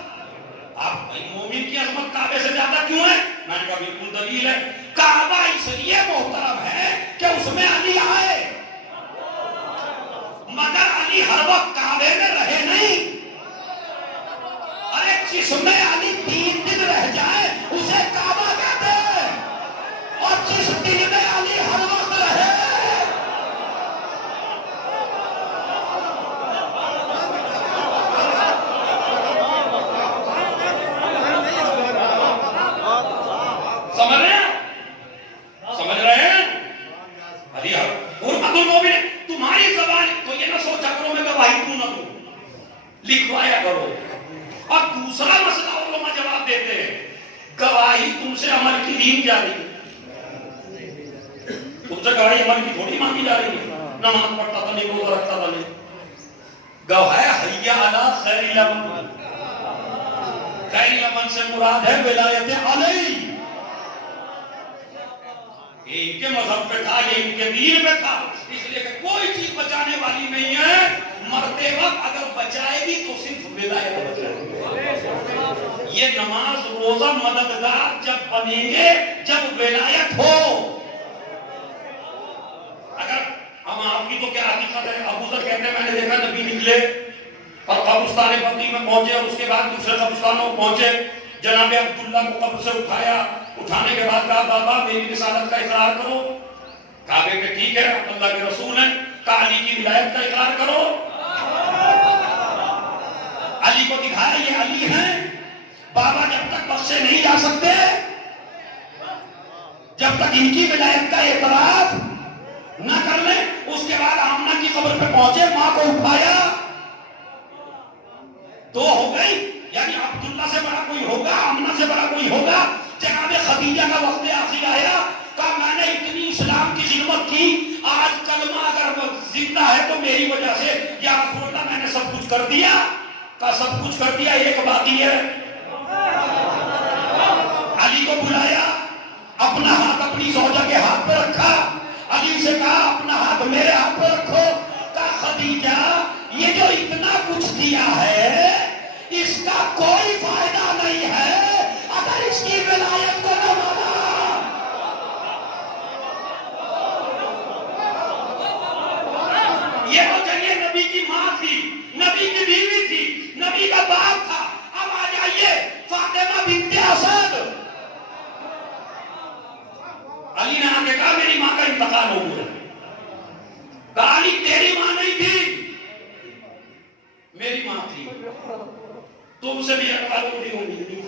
آپ مومن کی عظمت کعبے سے زیادہ کیوں ہے؟ میں نے کہا بالکل دلیل ہے. کعبہ اس لیے محترم ہے کہ اس میں علی آئے، مگر علی ہر وقت کعبے میں رہے نہیں. ارے جس میں علی 3 دن رہ جائے اسے کعبہ کہتے ہیں، اور جس دل میں علی ہر وقت رہے سمجھ رہے ہیں علی حرمت المومن. تمہاری زبان تو یہ نہ سوچا کرو میں گواہی کیوں نہ دوں، لکھوایا کرو. اور دوسرا مسئلہ علماء جواب دیتے ہیں گواہی تم سے عمل کی دین جا رہی ہے، تم سے گواہی عمل کی تھوڑی مانگی جا رہی ہے. نماز پڑھتا تھا نہیں، روزہ رکھتا تھا نہیں. گواہ حی علی خیر الامن، خیر الامن سے مراد ہے ولایت علی. یہ ان کے مذہب پہ تھا، یہ ان کے دین پہ تھا. اس لیے کہ کوئی چیز بچانے والی نہیں ہے، مرتے وقت اگر بچائے گی تو صرف ولایت بچائے گی. یہ نماز روزہ مددگار جب بنیں گے جب ولایت ہو. اگر ہم آپ کی تو کیا حقیقت ہے؟ ابو ذر کہتے ہیں میں نے دیکھا نبی نکلے اور قبرستان بقیع میں پہنچے اور اس کے بعد دوسرے قبرستانوں میں پہنچے. جناب عبداللہ کو قبر سے اٹھایا، اٹھانے کے بعد کہا بابا میری رسالت کا اقرار کرو. کہا کہ ٹھیک ہے آپ اللہ کے رسول ہیں. کہا علی کی ولایت کا اقرار کرو. علی کو دکھایا یہ علی ہیں. بابا جب تک بخشے نہیں جا سکتے جب تک ان کی ولایت کا اعتراف نہ کر لیں. اس کے بعد آمنہ کی قبر پہ پہنچے، ماں کو اٹھایا، تو ہو گئی. یعنی عبداللہ سے بڑا کوئی ہوگا، آمنہ سے بڑا کوئی ہوگا. جناب خدیجہ کا وقت آخری آیا، کہا میں نے اتنی اسلام کی خدمت کی، آج کلمہ اگر زندہ ہے تو میری وجہ سے. یا رسول اللہ میں نے سب کچھ کر دیا. کہا سب کچھ کر دیا، ایک باقی ہے. علی کو بلایا، اپنا ہاتھ اپنی زوجہ کے ہاتھ پہ رکھا. علی سے کہا اپنا ہاتھ میرے ہاتھ پہ رکھو. کہا خدیجہ یہ جو اتنا کچھ کیا ہے اس کا کوئی فائدہ نہیں ہے اگر اس کی ولایت کو نہ مانا. یہ وہ جگہ نبی کی ماں تھی، نبی کی بیوی تھی، نبی کا باپ تھا. اب آ جائیے فاطمہ بنت اسد. علی نے آ کے کہا میری ماں کا انتقال ہو گیا. کہا علی تیری ماں نہیں تھی، میری ماں تھی. تم سے بھی اقبال نہیں ہوگی.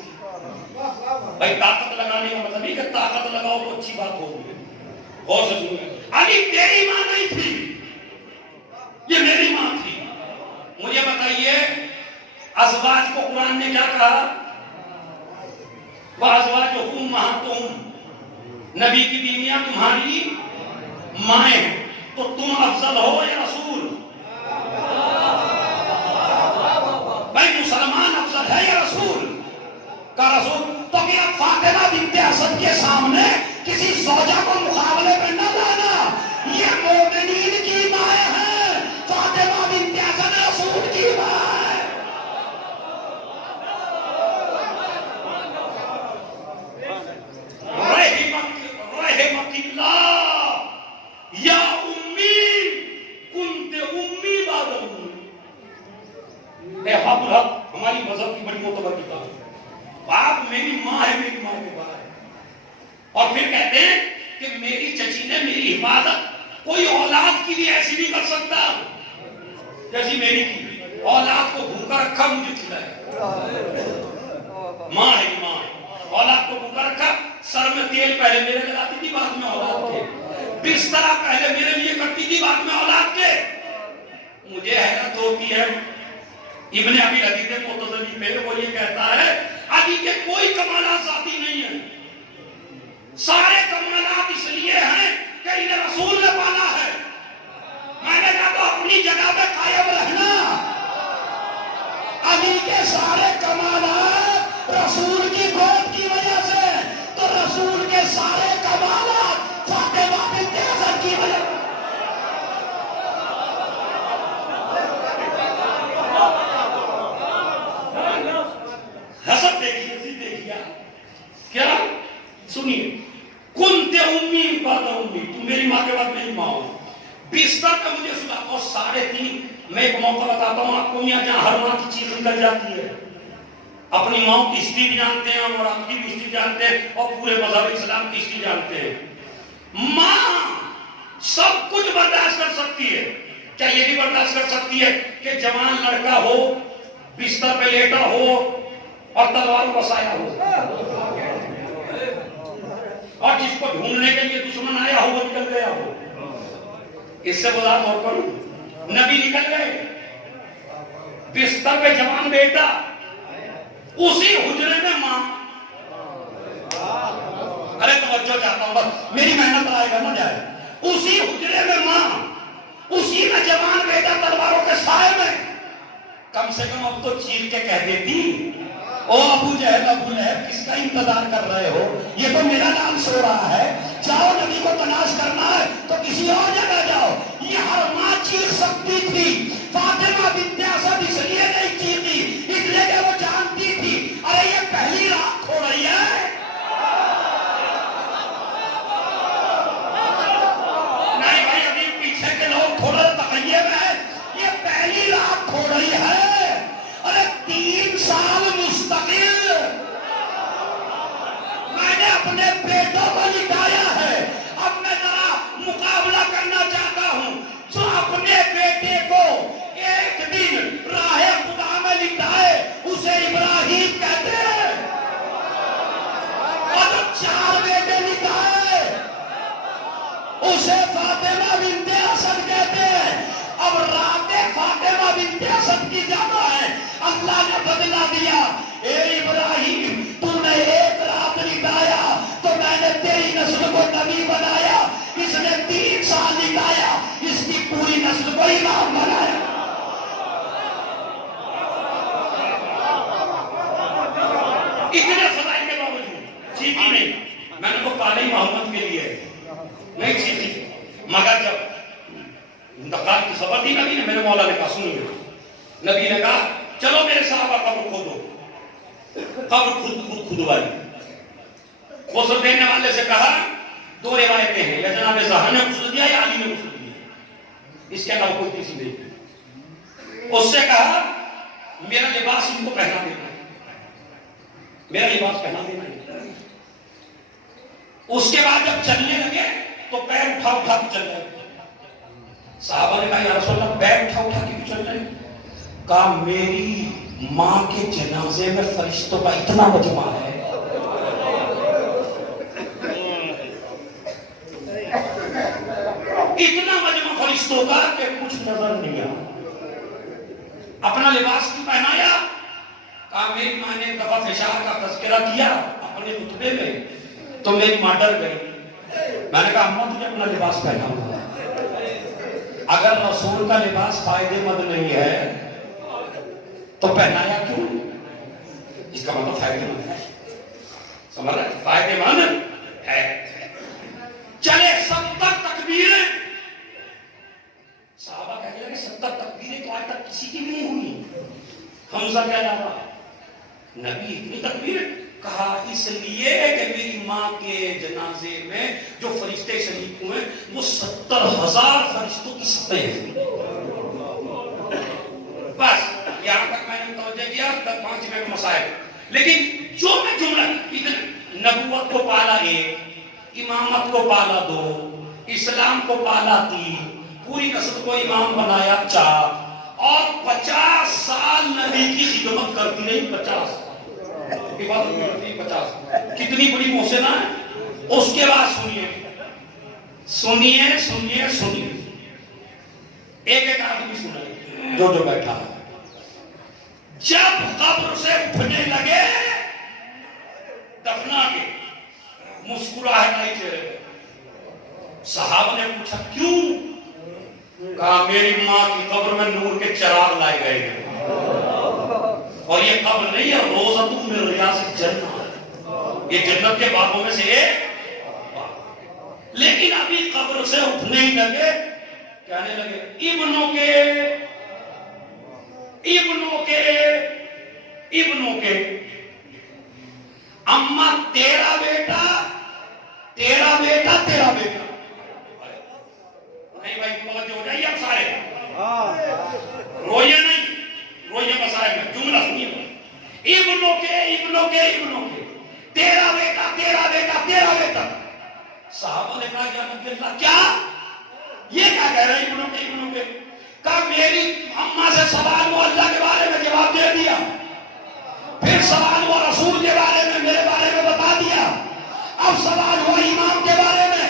بھائی طاقت لگانے کا مطلب نہیں کہ طاقت لگاؤ تو اچھی بات ہوگی. غور سے سنو، علی تیری ماں نہیں تھی، یہ میری ماں تھی. مجھے بتائیے ازواج کو قرآن نے کیا کہا؟ وَأَزْوَاجُهُ أُمَّهَاتُهُمْ، نبی کی بیویاں تمہاری مائیں ہیں. تو تم افضل ہو یا رسول؟ بھائی مسلمان افضل ہے یا رسول کا رسول؟ تو کیا فاطمہ بنت اسد کے سامنے کسی زوجہ کو مقابلے میں نہ لانا. یہ مومنین کی مائیں ہیں، فاطمہ بنت اسد رسول کی ماں ہے. رحمت اللہ یا امی کنت امی بعد امی. اے حق الحق ہماری مذہب کی بڑی معتبر کتاب ہے. باپ میری ماں ہے، میری ماں کے بعد ہے. اور پھر کہتے ہیں کہ میری چچی نے میری حفاظت کوئی اولاد کی بھی ایسی نہیں کر سکتا جیسی میری کی. اولاد کو بھوکا رکھا، مجھے کھلایا. ماں ہے ماں. اولاد کو بھوکا رکھا، سر میں تیل پہلے میرے لگاتی تھی بعد میں اولاد کے، بستر پہلے میرے لیے کرتی تھی بعد میں اولاد کے. مجھے حیرت ہوتی ہے ابن ابی حدیث معتزلی پہ وہ یہ کہتا ہے علی کے کوئی کمالات ذاتی نہیں ہیں، سارے کمالات اس لیے ہیں کہ انہیں رسول نے پالا ہے۔ میں نے کہا تو اپنی جگہ پہ قائم رہنا، علی کے سارے کمالات رسول کی گود کی وجہ سے، تو رسول کے سارے کمالات فاطمہ بنت اسد کی وجہ سے۔ حسب دیکھیے، دیکھیے کیا سنیے، کنت امی بعد امی، تم میری ماں کے بعد میری ماں ہو، بستر کا مجھے سنا اور 3.5 میں ایک موقع بتاتا ہوں آپ کو میاں جہاں ہر ماں کی چیز نکل جاتی ہے، اپنی ماں کی ہسٹری بھی جانتے ہیں اور آپ کی بھی ہسٹری جانتے ہیں اور پورے مذہب اسلام کی ہسٹری جانتے ہیں۔ ماں سب کچھ برداشت کر سکتی ہے، کیا یہ بھی برداشت کر سکتی ہے کہ جوان لڑکا ہو، بستر پہ لیٹا ہو اور تلوار بسایا ہو، اور جس کو ڈھونڈنے کے لیے دشمن آیا ہو وہ نکل گیا ہو؟ اس سے بلا طور پر نبی نکل گئے، بستر پہ جوان بیٹا، اسی حجرے میں ماں۔ ارے توجہ چاہتا ہوں بس میری محنت آئے گا نہ جائے، اسی حجرے میں ماں، اسی میں جوان بیٹا تلواروں کے سائے میں، کم سے کم اب تو چیر کے کہہ دیتی او ابو جہل ابو لہب کس کا انتظار کر رہے ہو، یہ تو میرا نام سو رہا ہے، جاؤ نبی کو تلاش کرنا ہے تو کسی اور جگہ جاؤ۔ یہ ہر ماں چیخ سکتی تھی، فاطمہ بنت اسد اس لیے نہیں چیخی اس لیے کہ وہ جانتی تھی ارے یہ پہلی رات ہو رہی ہے۔ نہیں بھائی ابھی پیچھے کے لوگ تھوڑا تخیل میں ہے، یہ پہلی رات ہو رہی ہے، ارے 3 سال مستقل میں نے اپنے بیٹوں کو لٹایا ہے۔ اب میں ذرا مقابلہ کرنا چاہتا ہوں، جو اپنے بیٹے کو ایک دن راہ خدا میں لٹائے اسے ابراہیم کہتے ہیں، اور جو 4 بیٹے لٹائے اسے فاطمہ بنت اسد کہتے ہیں۔ اب رات فاطمہ بنت اسد کی جگہ ہے، اللہ نے بدلا دیا، اے ابراہیم تو نے ایک رات لٹایا تو میں نے تیری نسل کو نبی بنایا، اس نے 3 سال لٹایا اس کی پوری نسل کو امام بنایا۔ اتنے فضائل کے باوجود چیخی نہیں، میں نے وہ پالے محمد کے لیے نہیں چیخی، مگر جب انتقال کی خبر دی نبی نے، میرے مولا نے کہا سنیے، نبی نے کہا چلو میرے صحابہ قبر کھودو، قبر کھدوائی، غسل دینے والے سے کہا 2 روایتیں ہیں، یا جناب زہر نے غسل دیا یا علی نے غسل دیا، اس کے علاوہ کوئی تیسری نہیں۔ اس سے کہا میرا لباس ان کو پہنا دینا، میرا لباس پہنا دینا۔ اس کے بعد جب چلنے لگے تو پیر اٹھا اٹھا کے چل رہے، صحابہ نے کہا یا رسول اللہ پیر اٹھا اٹھا کے کیوں چل رہے؟ کہا میری ماں کے جنازے میں فرشتوں کا اتنا مجمع ہے، اتنا مجمع فرشتوں کا کہ کچھ نظر نہیں آیا۔ اپنا لباس کیوں پہنایا؟ کہا میری ماں نے ایک دفعہ فشار کا تذکرہ کیا اپنے خطبے میں تو میری ماں ڈر گئی، میں نے کہا اماں تجھے اپنا لباس پہنا ہوا ہے، اگر رسول کا لباس فائدے مند نہیں ہے تو پہنایا کیوں؟ اس کا مطلب فائدے مند ہے، سمجھ رہے؟ فائدے مند ہے۔ چلے 70 تکبیریں، صحابہ کہتے ہیں کہ 70 تکبیریں تو آج تک کسی کی بھی نہیں ہوئی، حمزہ کے علاوہ۔ نبی اتنی تکبیریں؟ کہا اس لیے کہ میری ماں کے جنازے میں جو فرشتے شریک ہوئے وہ 70,000 فرشتوں کی صفیں ہیں۔ بس یہاں تک میں نے توجہ کیا، 5 منٹ مسائل، لیکن جو میں جملہ نبوت کو پالا 1، امامت کو پالا 2، اسلام کو پالا 3، پوری نسل کو امام بنایا 4، اور 50 سال نبی کی خدمت کرتی رہی، 50 کتنی بڑی محسنہ ہے۔ اس کے بعد سنیے سنیے سنیے سنیے، ایک ایک آدمی سنائے جو بیٹھا ہے۔ جب قبر سے اٹھنے لگے دفنا کے مسکراہٹ آئی چہرے پہ. صحابہ نے پوچھا کیوں؟ کہا میری ماں کی قبر میں نور کے چراغ لائے گئے ہیں اور یہ قبر نہیں ہے روضۃ من ریاض الجنہ، یہ جنت کے باغوں میں سے ایک. لیکن ابھی قبر سے اٹھنے ہی لگے کہنے لگے ابنوں کے اما تیرا بیٹا نہیں بھائی توجہ ہو جائیے آپ سارے، روئیے نہیں، روئیے بس آئے میں جملہ سنیے. ابنوں کے تیرا بیٹا. صحابہ نے کہا یا نبی اللہ کیا یہ کیا کہہ رہے ہیں ابنوں کے؟ کہا میری اماں سے سوال ہوا اللہ کے بارے میں جواب دے دیا، پھر سوال ہوا رسول کے بارے میں میرے بارے میں بتا دیا، اب سوال ہوا امام کے بارے میں.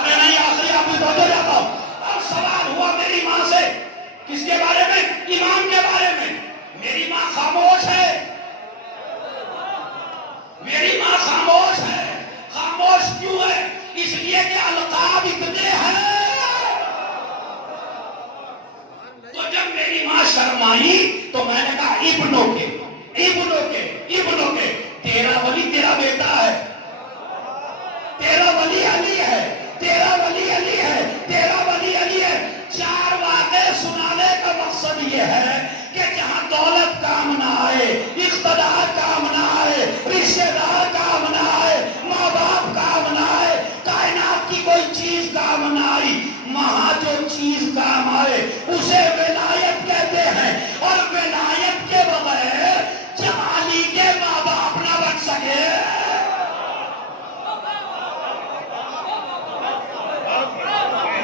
ارے نہیں آخری آپ بھی توجہ جاتا ہوں. اب سوال ہوا میری ماں سے کس کے بارے میں؟ امام کے بارے میں. میری ماں خاموش ہے، میری ماں خاموش ہے. خاموش کیوں ہے؟ اس لیے کہ القاب اتنے ہیں. تو جب میری ماں شرمائی تو میں نے کہا ابنوں کے تیرا ولی تیرا بیٹا ہے، تیرا ولی علی ہے. 4 واقعے سنانے کا مقصد یہ ہے کہ جہاں دولت کام نہ آئے، اقتدار کام نہ آئے، رشتہ دار کام نہ آئے، ماں باپ کام نہ آئے، کائنات کی کوئی چیز کام نہ آئی، وہاں جو چیز کام آئے اسے ولایت کہتے ہیں. اور ولایت کے بغیر جب علی کے ماں باپ نہ بن سکے،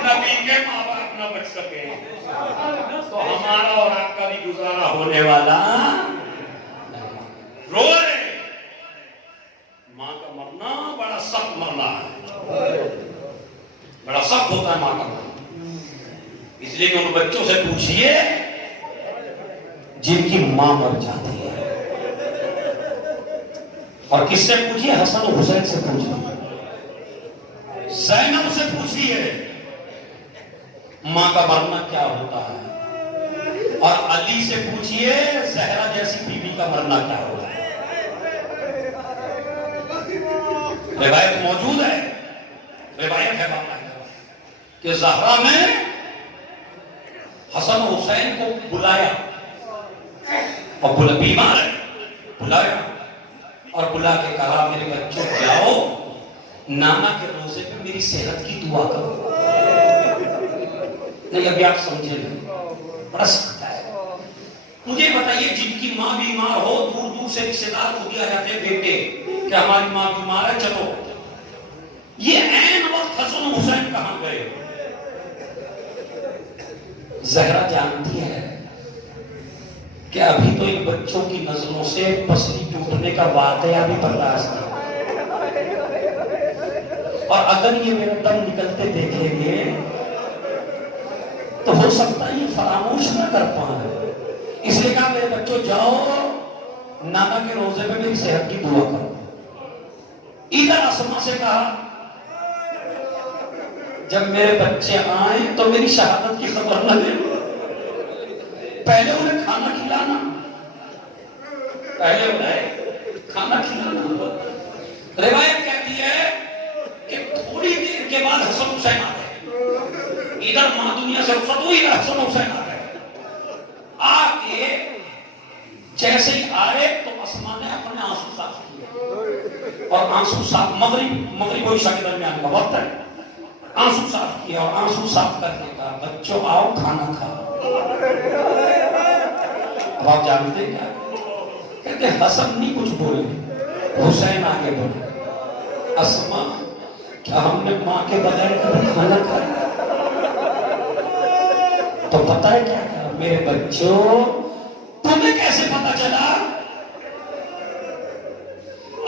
نبی کے ماں باپ نہ بچ سکے، تو ہمارا اور آپ کا بھی گزارا ہونے والا. رو رہے ماں کا مرنا بڑا سخت مرنا ہے، بڑا سخت ہوتا ہے ماں کا مرنا. اس لیے کہ ان بچوں سے پوچھئے جن کی ماں مر جاتی ہے، اور کس سے پوچھئے؟ حسن و حسین سے پوچھئے، زینب سے پوچھئے ماں کا مرنا کیا ہوتا ہے، اور علی سے پوچھئے زہرا جیسی بیوی کا مرنا کیا ہوتا ہے. روایت موجود ہے، روایت ہے کہ زہرا نے حسن و حسین کو بلایا اور بیمار ہے بلایا اور بلا کے کہا میرے بچوں جاؤ نانا کے روزے پہ میری صحت کی دعا کرو. نہیں ابھی آپ سمجھے نہیں، بڑا سخت ہے. مجھے بتائیے جن کی ماں بیمار ہو دور دور سے رشتے دار کو دیا جاتے ہیں بیٹے کہ ہماری ماں بیمار ہے چلو. یہ عین وقت حسن و حسین کہاں گئے؟ زہرا جانتی ہے کہ ابھی تو ان بچوں کی نظروں سے پسلی ٹوٹنے کا واقعہ بھی برداشت نہیں، اور اگر یہ میرا دم نکلتے دیکھیں گے تو ہو سکتا ہے یہ فراموش نہ کر پائیں. اس لیے کہا میرے بچوں جاؤ نانا کے روزے پہ میری صحت کی دعا کرو. ادھر اسما سے کہا جب میرے بچے آئیں تو میری شہادت کی خبر نہ دے، پہلے انہیں کھانا کھلانا، روایت کہتی ہے کہ تھوڑی دیر کے بعد حسن حسین آ گئے. ادھر ماں دنیا سے رخصت ہوئی، ادھر حسن حسین آ گئے. آ کے جیسے ہی آئے تو اسما نے اپنے آنسو صاف کیے، اور آنسو صاف مغرب و عشاء کے درمیان کا وقت ہے. آنسو صاف کیا اور آنسو صاف کر کے کہا بچوں آؤ کھانا کھاؤ. اب آپ جانتے کیا کہتے حسن نہیں کچھ بولے، حسین آگے بولے اسما کیا ہم نے ماں کے بغیر کبھی کھانا کھایا؟ تو پتہ ہے کیا کہا میرے بچوں تمہیں کیسے پتا چلا؟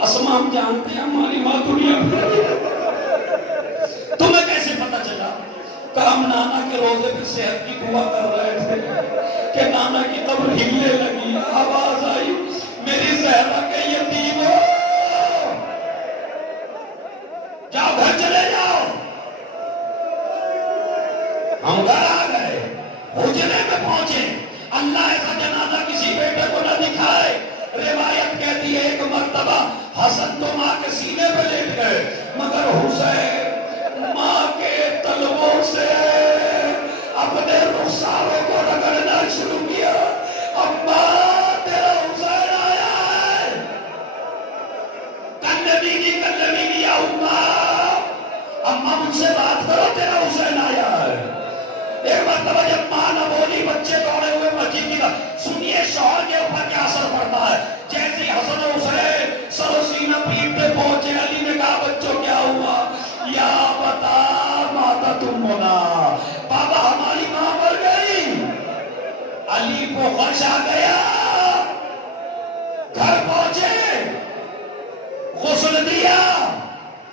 اسما ہم جانتے ہیں ہماری ماں دنیا میں. تمہیں کیسے پتا چلا؟ کہ ہم نانا کے روزے پہ صحت کی دعا کر رہے تھے کہ کہ نانا کی قبر ہلنے لگی، آواز آئی میری زہرا کے یتیموں، جاؤ گھر چلے جاؤ۔ ہم گھر آ گئے، حجرے میں پہنچے، اللہ ایسا جنازہ کسی بیٹے کو نہ دکھائے۔ روایت کہتی ہے ایک مرتبہ حسن تو ماں کے سینے پہ لیٹ گئے، مگر حسین ماں کے تلووں سے اپنے رخساروں کو رگڑنا شروع کیا۔ اماں تیرا حسین آیا ہے، کلمی یا اماں، اماں مجھ سے بات کرو، تیرا حسین آیا ہے۔ ایک مرتبہ جب ماں نہ بولی، بچے دوڑے ہوئے مسجد کی طرف۔ سنیے شوہر کے اوپر کیا اثر پڑتا ہے۔ جیسے حسن و حسین سر و سینہ پیٹتے پہنچے، علی نے کہا بچوں کیا ہوا؟ یا بتا ماتا تم ہونا، بابا ہماری ماں مر گئی۔ علی کو غش آ گیا، گھر پہنچے، غسل دیا،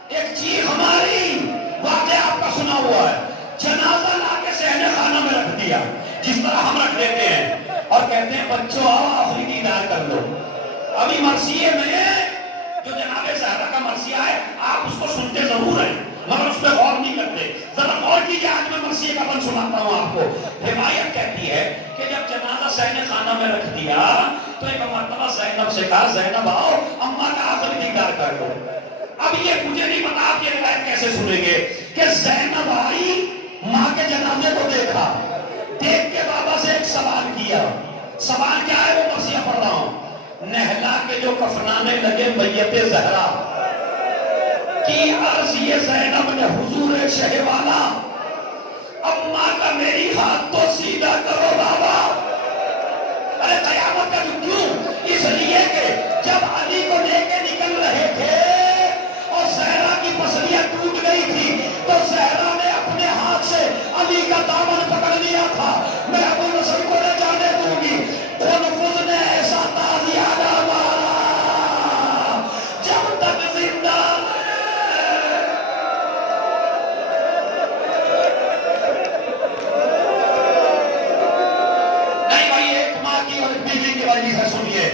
ایک چیخ ہماری، واقعہ آپ کا سنا ہوا ہے، جنازہ لا کے صحن خانہ میں رکھ دیا جس طرح ہم رکھ دیتے ہیں، اور کہتے ہیں بچوں آؤ آخری دیدار کر لو۔ ابھی مرثیے میں جو جناب زہرا کا مرثیہ ہے، آپ اس کو سنتے ضرور ہیں مگر اس پہ غور نہیں کرتے۔ ذرا غور کیجیے، آج میں مرثیے کا بند سناتا ہوں آپ کو۔ روایت کہتی ہے کہ جب جنازہ صحن خانہ میں رکھ دیا تو ایک مرتبہ زینب سے کہا زینب آؤ اماں کا آخری دیدار کر دو۔ اب یہ مجھے نہیں پتا آپ یہ روایت کیسے سنیں گے کہ زینب آئی، ماں کے جنازے کو دیکھا، دیکھ کے بابا سے ایک سوال کیا۔ سوال کیا ہے وہ مرثیہ پڑھ رہا ہوں۔ نہلا کے جو کفنانے لگے میت زہرا کی عرض یہ زینب نے حضور شہ والا، اماں کا میری ہاتھ تو سیدھا کرو بابا۔ ارے قیامت کا کیوں؟ اس لیے کہ جب علی کو لے کے نکل رہے تھے اور زہرا کی پسلیاں ٹوٹ گئی تھی تو زہرا نے اپنے ہاتھ سے علی کا دامن پکڑ لیا تھا، میں ابو نصر کو نہ جانے دوں گی۔ تلفظ نے ایسا تازیانہ مارا جب تک زندہ نہیں بھائی، ایک ماں کی اور بیوی کی وجہ سے سنیے۔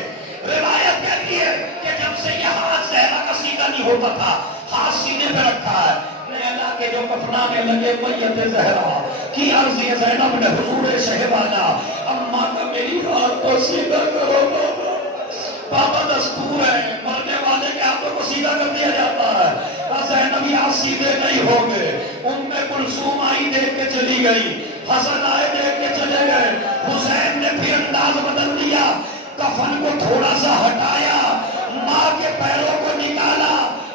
روایت کہتی ہے کہ جب سے یہ ہاتھ زہرا کا سیدھا نہیں ہوتا تھا، ہاتھ سینے پہ رکھا ہے، نیلا کے جو کفنانے لگے میت زہرا کی عرض یہ زینب نے حضور شہ والا، اماں کا میری ہاتھ کو سیدھا کرو بابا۔ بابا دستور ہے، مرنے والے کے ہاتھوں کو سیدھا کر دیا جاتا ہے۔ زینب یہاں سیدھے نہیں ہوں گے۔ ام کلثوم آئی دیکھ کے چلی گئی، حسن آئے دیکھ کے چلے گئے، حسین نے پھر انداز بدل دیا، کفن کو تھوڑا سا ہٹایا، ماں کے پیروں کو نکالا،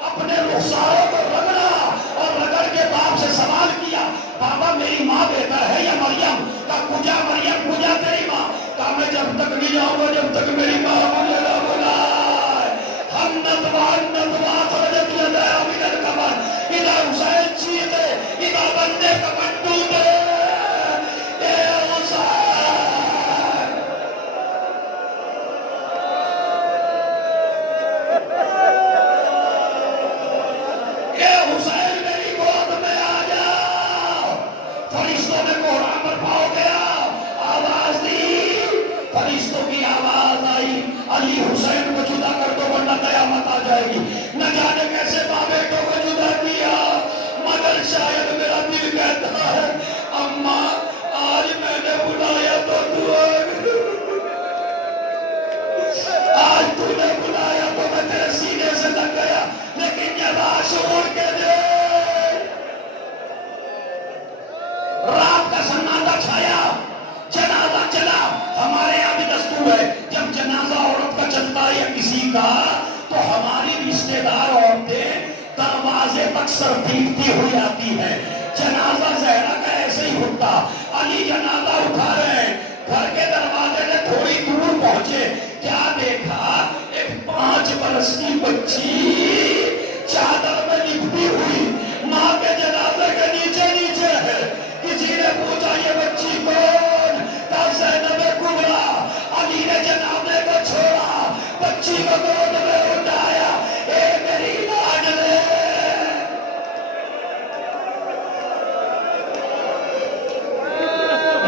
اپنے رخساروں کو رگڑا اور رگڑ کے باپ سے سوال کیا بابا میری ماں بہتر ہے یا مریم؟ کہا کجا مریم، کجا تیری ماں؟ کہا میں جب تک نہیں جاؤں گا جب تک میری ماں مجھے نہ بلائے۔ ہم ندوا خرجت لدیا من القبر، ادھر حسین چیخے، ادھر بندے کفن ٹوٹے، اے حسین۔ اے حسین میری گود میں آ جاؤ۔ فرشتوں نے کوہرام پر پاؤ گیا، آواز دی، فرشتوں کی آواز آئی علی حسین کو جدا کر دو ورنہ قیامت آ جائے گی۔ نہ جانے کیسے ماں بیٹوں کو جدا کیا، مگر شاید میرا دل کہتا ہے اماں آج میں نے بلایا تو تو آج تو نے بلایا تو میں تیرے سینے سے لگ گیا، لیکن یہ راہ چھوڑ کے دے۔ رات کا سناٹا چھایا، جنازہ چلا۔ ہمارے یہاں بھی دستور ہے جب جنازہ عورت کا چلتا ہے یا کسی کا تو ہماری رشتہ دار عورتیں دروازے تک سر ٹھیکتی ہوئی آتی ہیں۔ جنازہ زہرا کا ایسے ہی ہوتا، علی جنازہ اٹھا رہے ہیں، گھر کے دروازے سے تھوڑی دور پہنچے، کیا دیکھا؟ ایک 5 برس کی بچی چادر میں لپٹی ہوئی ماں کے جنازے کے نیچے نیچے ہے۔ کسی نے پوچھا یہ بچی کون؟ کہا زینب کبریٰ۔ علی نے جنازے کو چھوڑا، بچی کو گود میں اٹھایا، اے میری لاڈلے۔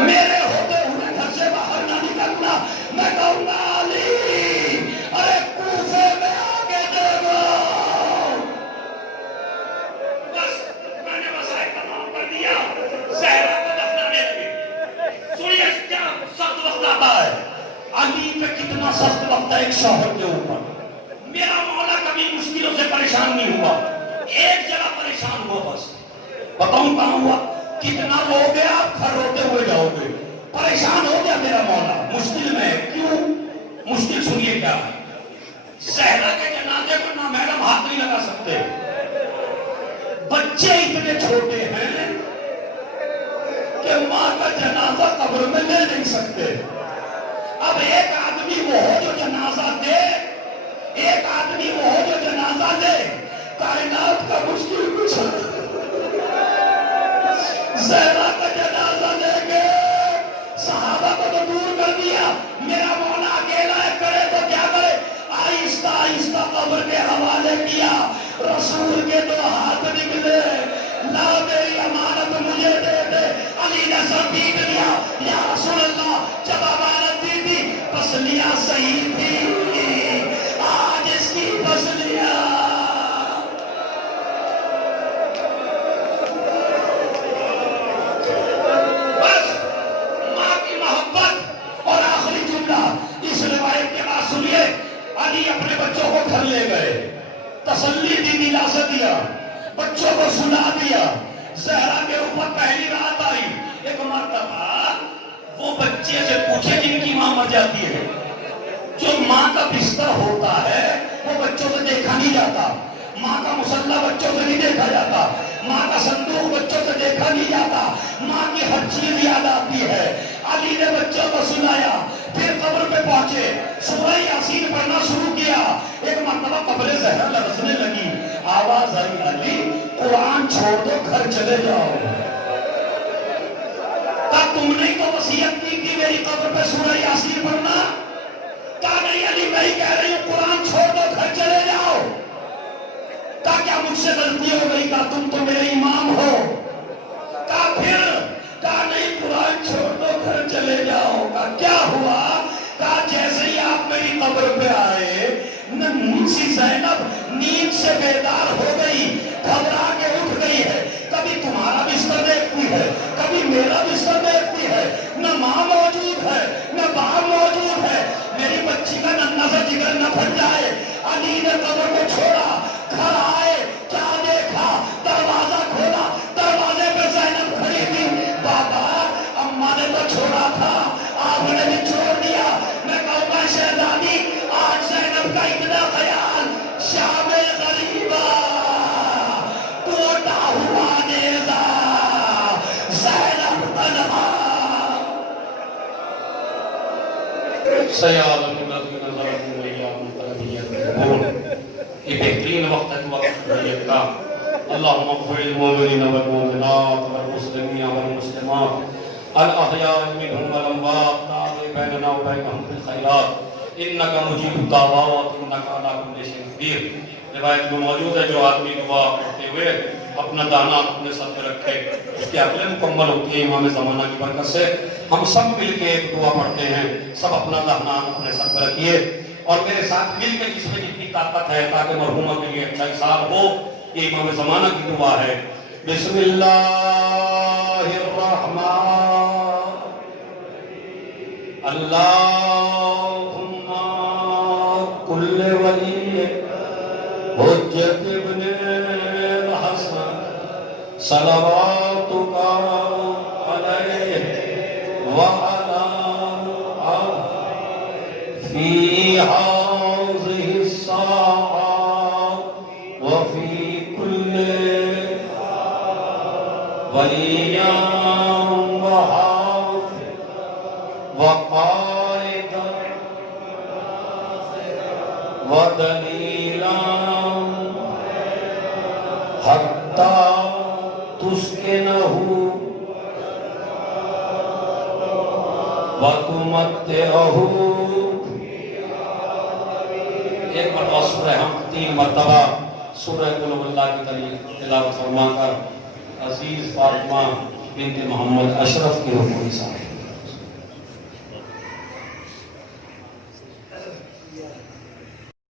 میرے ہوتے ہوئے گھر سے باہر نہ آتا ہے علی پہ کتنا سخت وقت ہے ایک شوہر کے اوپر. میرا مولا کبھی مشکلوں سے پریشان نہیں ہوا, ایک جگہ پریشان ہوا بس. بتاؤں کہاں ہوا؟ کتنا رو گے آپ, گھر روتے ہوئے جاؤ گے. پریشان ہو گیا میرا مولا, مشکل میں. کیوں مشکل؟ سنیے کیا ہے. زہرا کے جنازے کو نہ میڈم ہاتھ نہیں لگا سکتے, بچے اتنے چھوٹے ہیں کہ ماں کا جنازہ قبر میں لے نہیں سکتے. اب ایک آدمی وہ ہو جو جنازہ دے, ایک آدمی وہ ہو جو جنازہ دے. کائنات کا مشکل کچھ زہرا کا جنازہ دے گے, صحابہ کو تو دور کر دیا, میرا مولا اکیلا ہے, کرے تو کیا کرے. آہستہ آہستہ قبر کے حوالے کیا. رسول کے دو ہاتھ نکلے, لا میری امانت مجھے دے دے. علی نے سر پیٹ لیا, یا رسول اللہ جب امانت دی تھی پسلیاں صحیح تھی, آج اس کی پسلیاں. بس ماں کی محبت. اور آخری جملہ اس روایت کے بعد سنیے. علی اپنے بچوں کو گھر لے گئے, تسلی دی, دلاسا دیا, بچوں کو سلا دیا. زہرا کے اوپر پہلی رات آئی. ایک مرتبہ وہ بچے سے پوچھے جن کی ماں مر جاتی ہے, جو ماں کا بستر ہوتا ہے وہ بچوں سے دیکھا نہیں جاتا, ماں کا مصلی بچوں سے نہیں دیکھا جاتا, ماں کا صندوق بچوں سے دیکھا نہیں جاتا, ماں کی ہر چیز یاد آتی ہے. علی نے بچوں کو سلایا, پھر قبر پہ پہنچے, سورہ یاسین پڑھنا شروع کیا. ایک مرتبہ قبر زہرا لرزنے لگی, آواز آئی, علی قرآن چھوڑ دو, گھر چلے جاؤ. کہا تم نے تو وصیت کی تھی میری قبر پہ سورہ یاسین پڑھنا. کہا نہیں علی میں ہی کہہ رہی ہوں, قرآن چھوڑ دو, گھر چلے جاؤ. کہا کیا مجھ سے غلطی ہو گئی؟ کہا تم تو میرے امام ہو. کہا پھر؟ کہا نہیں قرآن چھوڑ دو, گھر چلے جاؤ. کہا کیا ہوا؟ کہا جیسے ہی آپ میری قبر پہ آئے, ننھی زینب نیند سے بیدار ہو گئی, گھبرا کے اٹھ گئی ہے. کبھی تمہارا بستر دیکھتی ہے, کبھی میرا بستر دیکھتی ہے, نہ ماں موجود ہے نہ باپ موجود ہے. میری بچی کا ننھا سا جگر نہ پھٹ جائے. علی نے قبر کو چھوڑا, گھر آئے, کیا دیکھا؟ دروازہ کھولا, دروازے پہ زینب کھڑی تھی. بابا اماں نے تو چھوڑا تھا, آپ نے بھی چھوڑ دیا. میں کہوں گا شہزادی آج زینب کا اتنا خیال, شام غریبہ ٹوٹا ہوا نیزہ, زینب تنہا. یہ بہترین وقت ہے وقت حریت کا. اللہم اغفر للمؤمنین والمؤمنات والمسلمین والمسلمات الاحیاء منهم والاموات, تعالی بیننا وبینہم بالخیرات, انکا مجیب الدعوات, انکا علی کل شیء قدیر. روایت میں موجود ہے جو آدمی دعا کرتے ہوئے اپنا دانا اپنے سر پہ رکھے اس کی عقلیں مکمل ہوتی ہیں امام زمانہ کی برکت سے. ہم سب مل کے ایک دعا پڑھتے ہیں, سب اپنا دانا اپنے سر پہ رکھیے اور میرے ساتھ مل کے جس میں جتنی طاقت ہے تاکہ مرحومہ کے لیے اچھا حساب ہو. یہ امام زمانہ کی دعا ہے. بسم اللہ الرحمن اللہم کل ولی حجت ابن الحسن صلواتک علیہ وعلا فی هذه الساعة وفی کل ولیا وحافظ وقائدا ودلیلا حتی تسکنہ وتمتعہ. ایک مرتبہ سورہ ہم 3 مرتبہ سورہ قل هو اللہ کی تلاوت فرما کر عزیز فاطمہ بنت محمد اشرف کی رکوعی ساتھ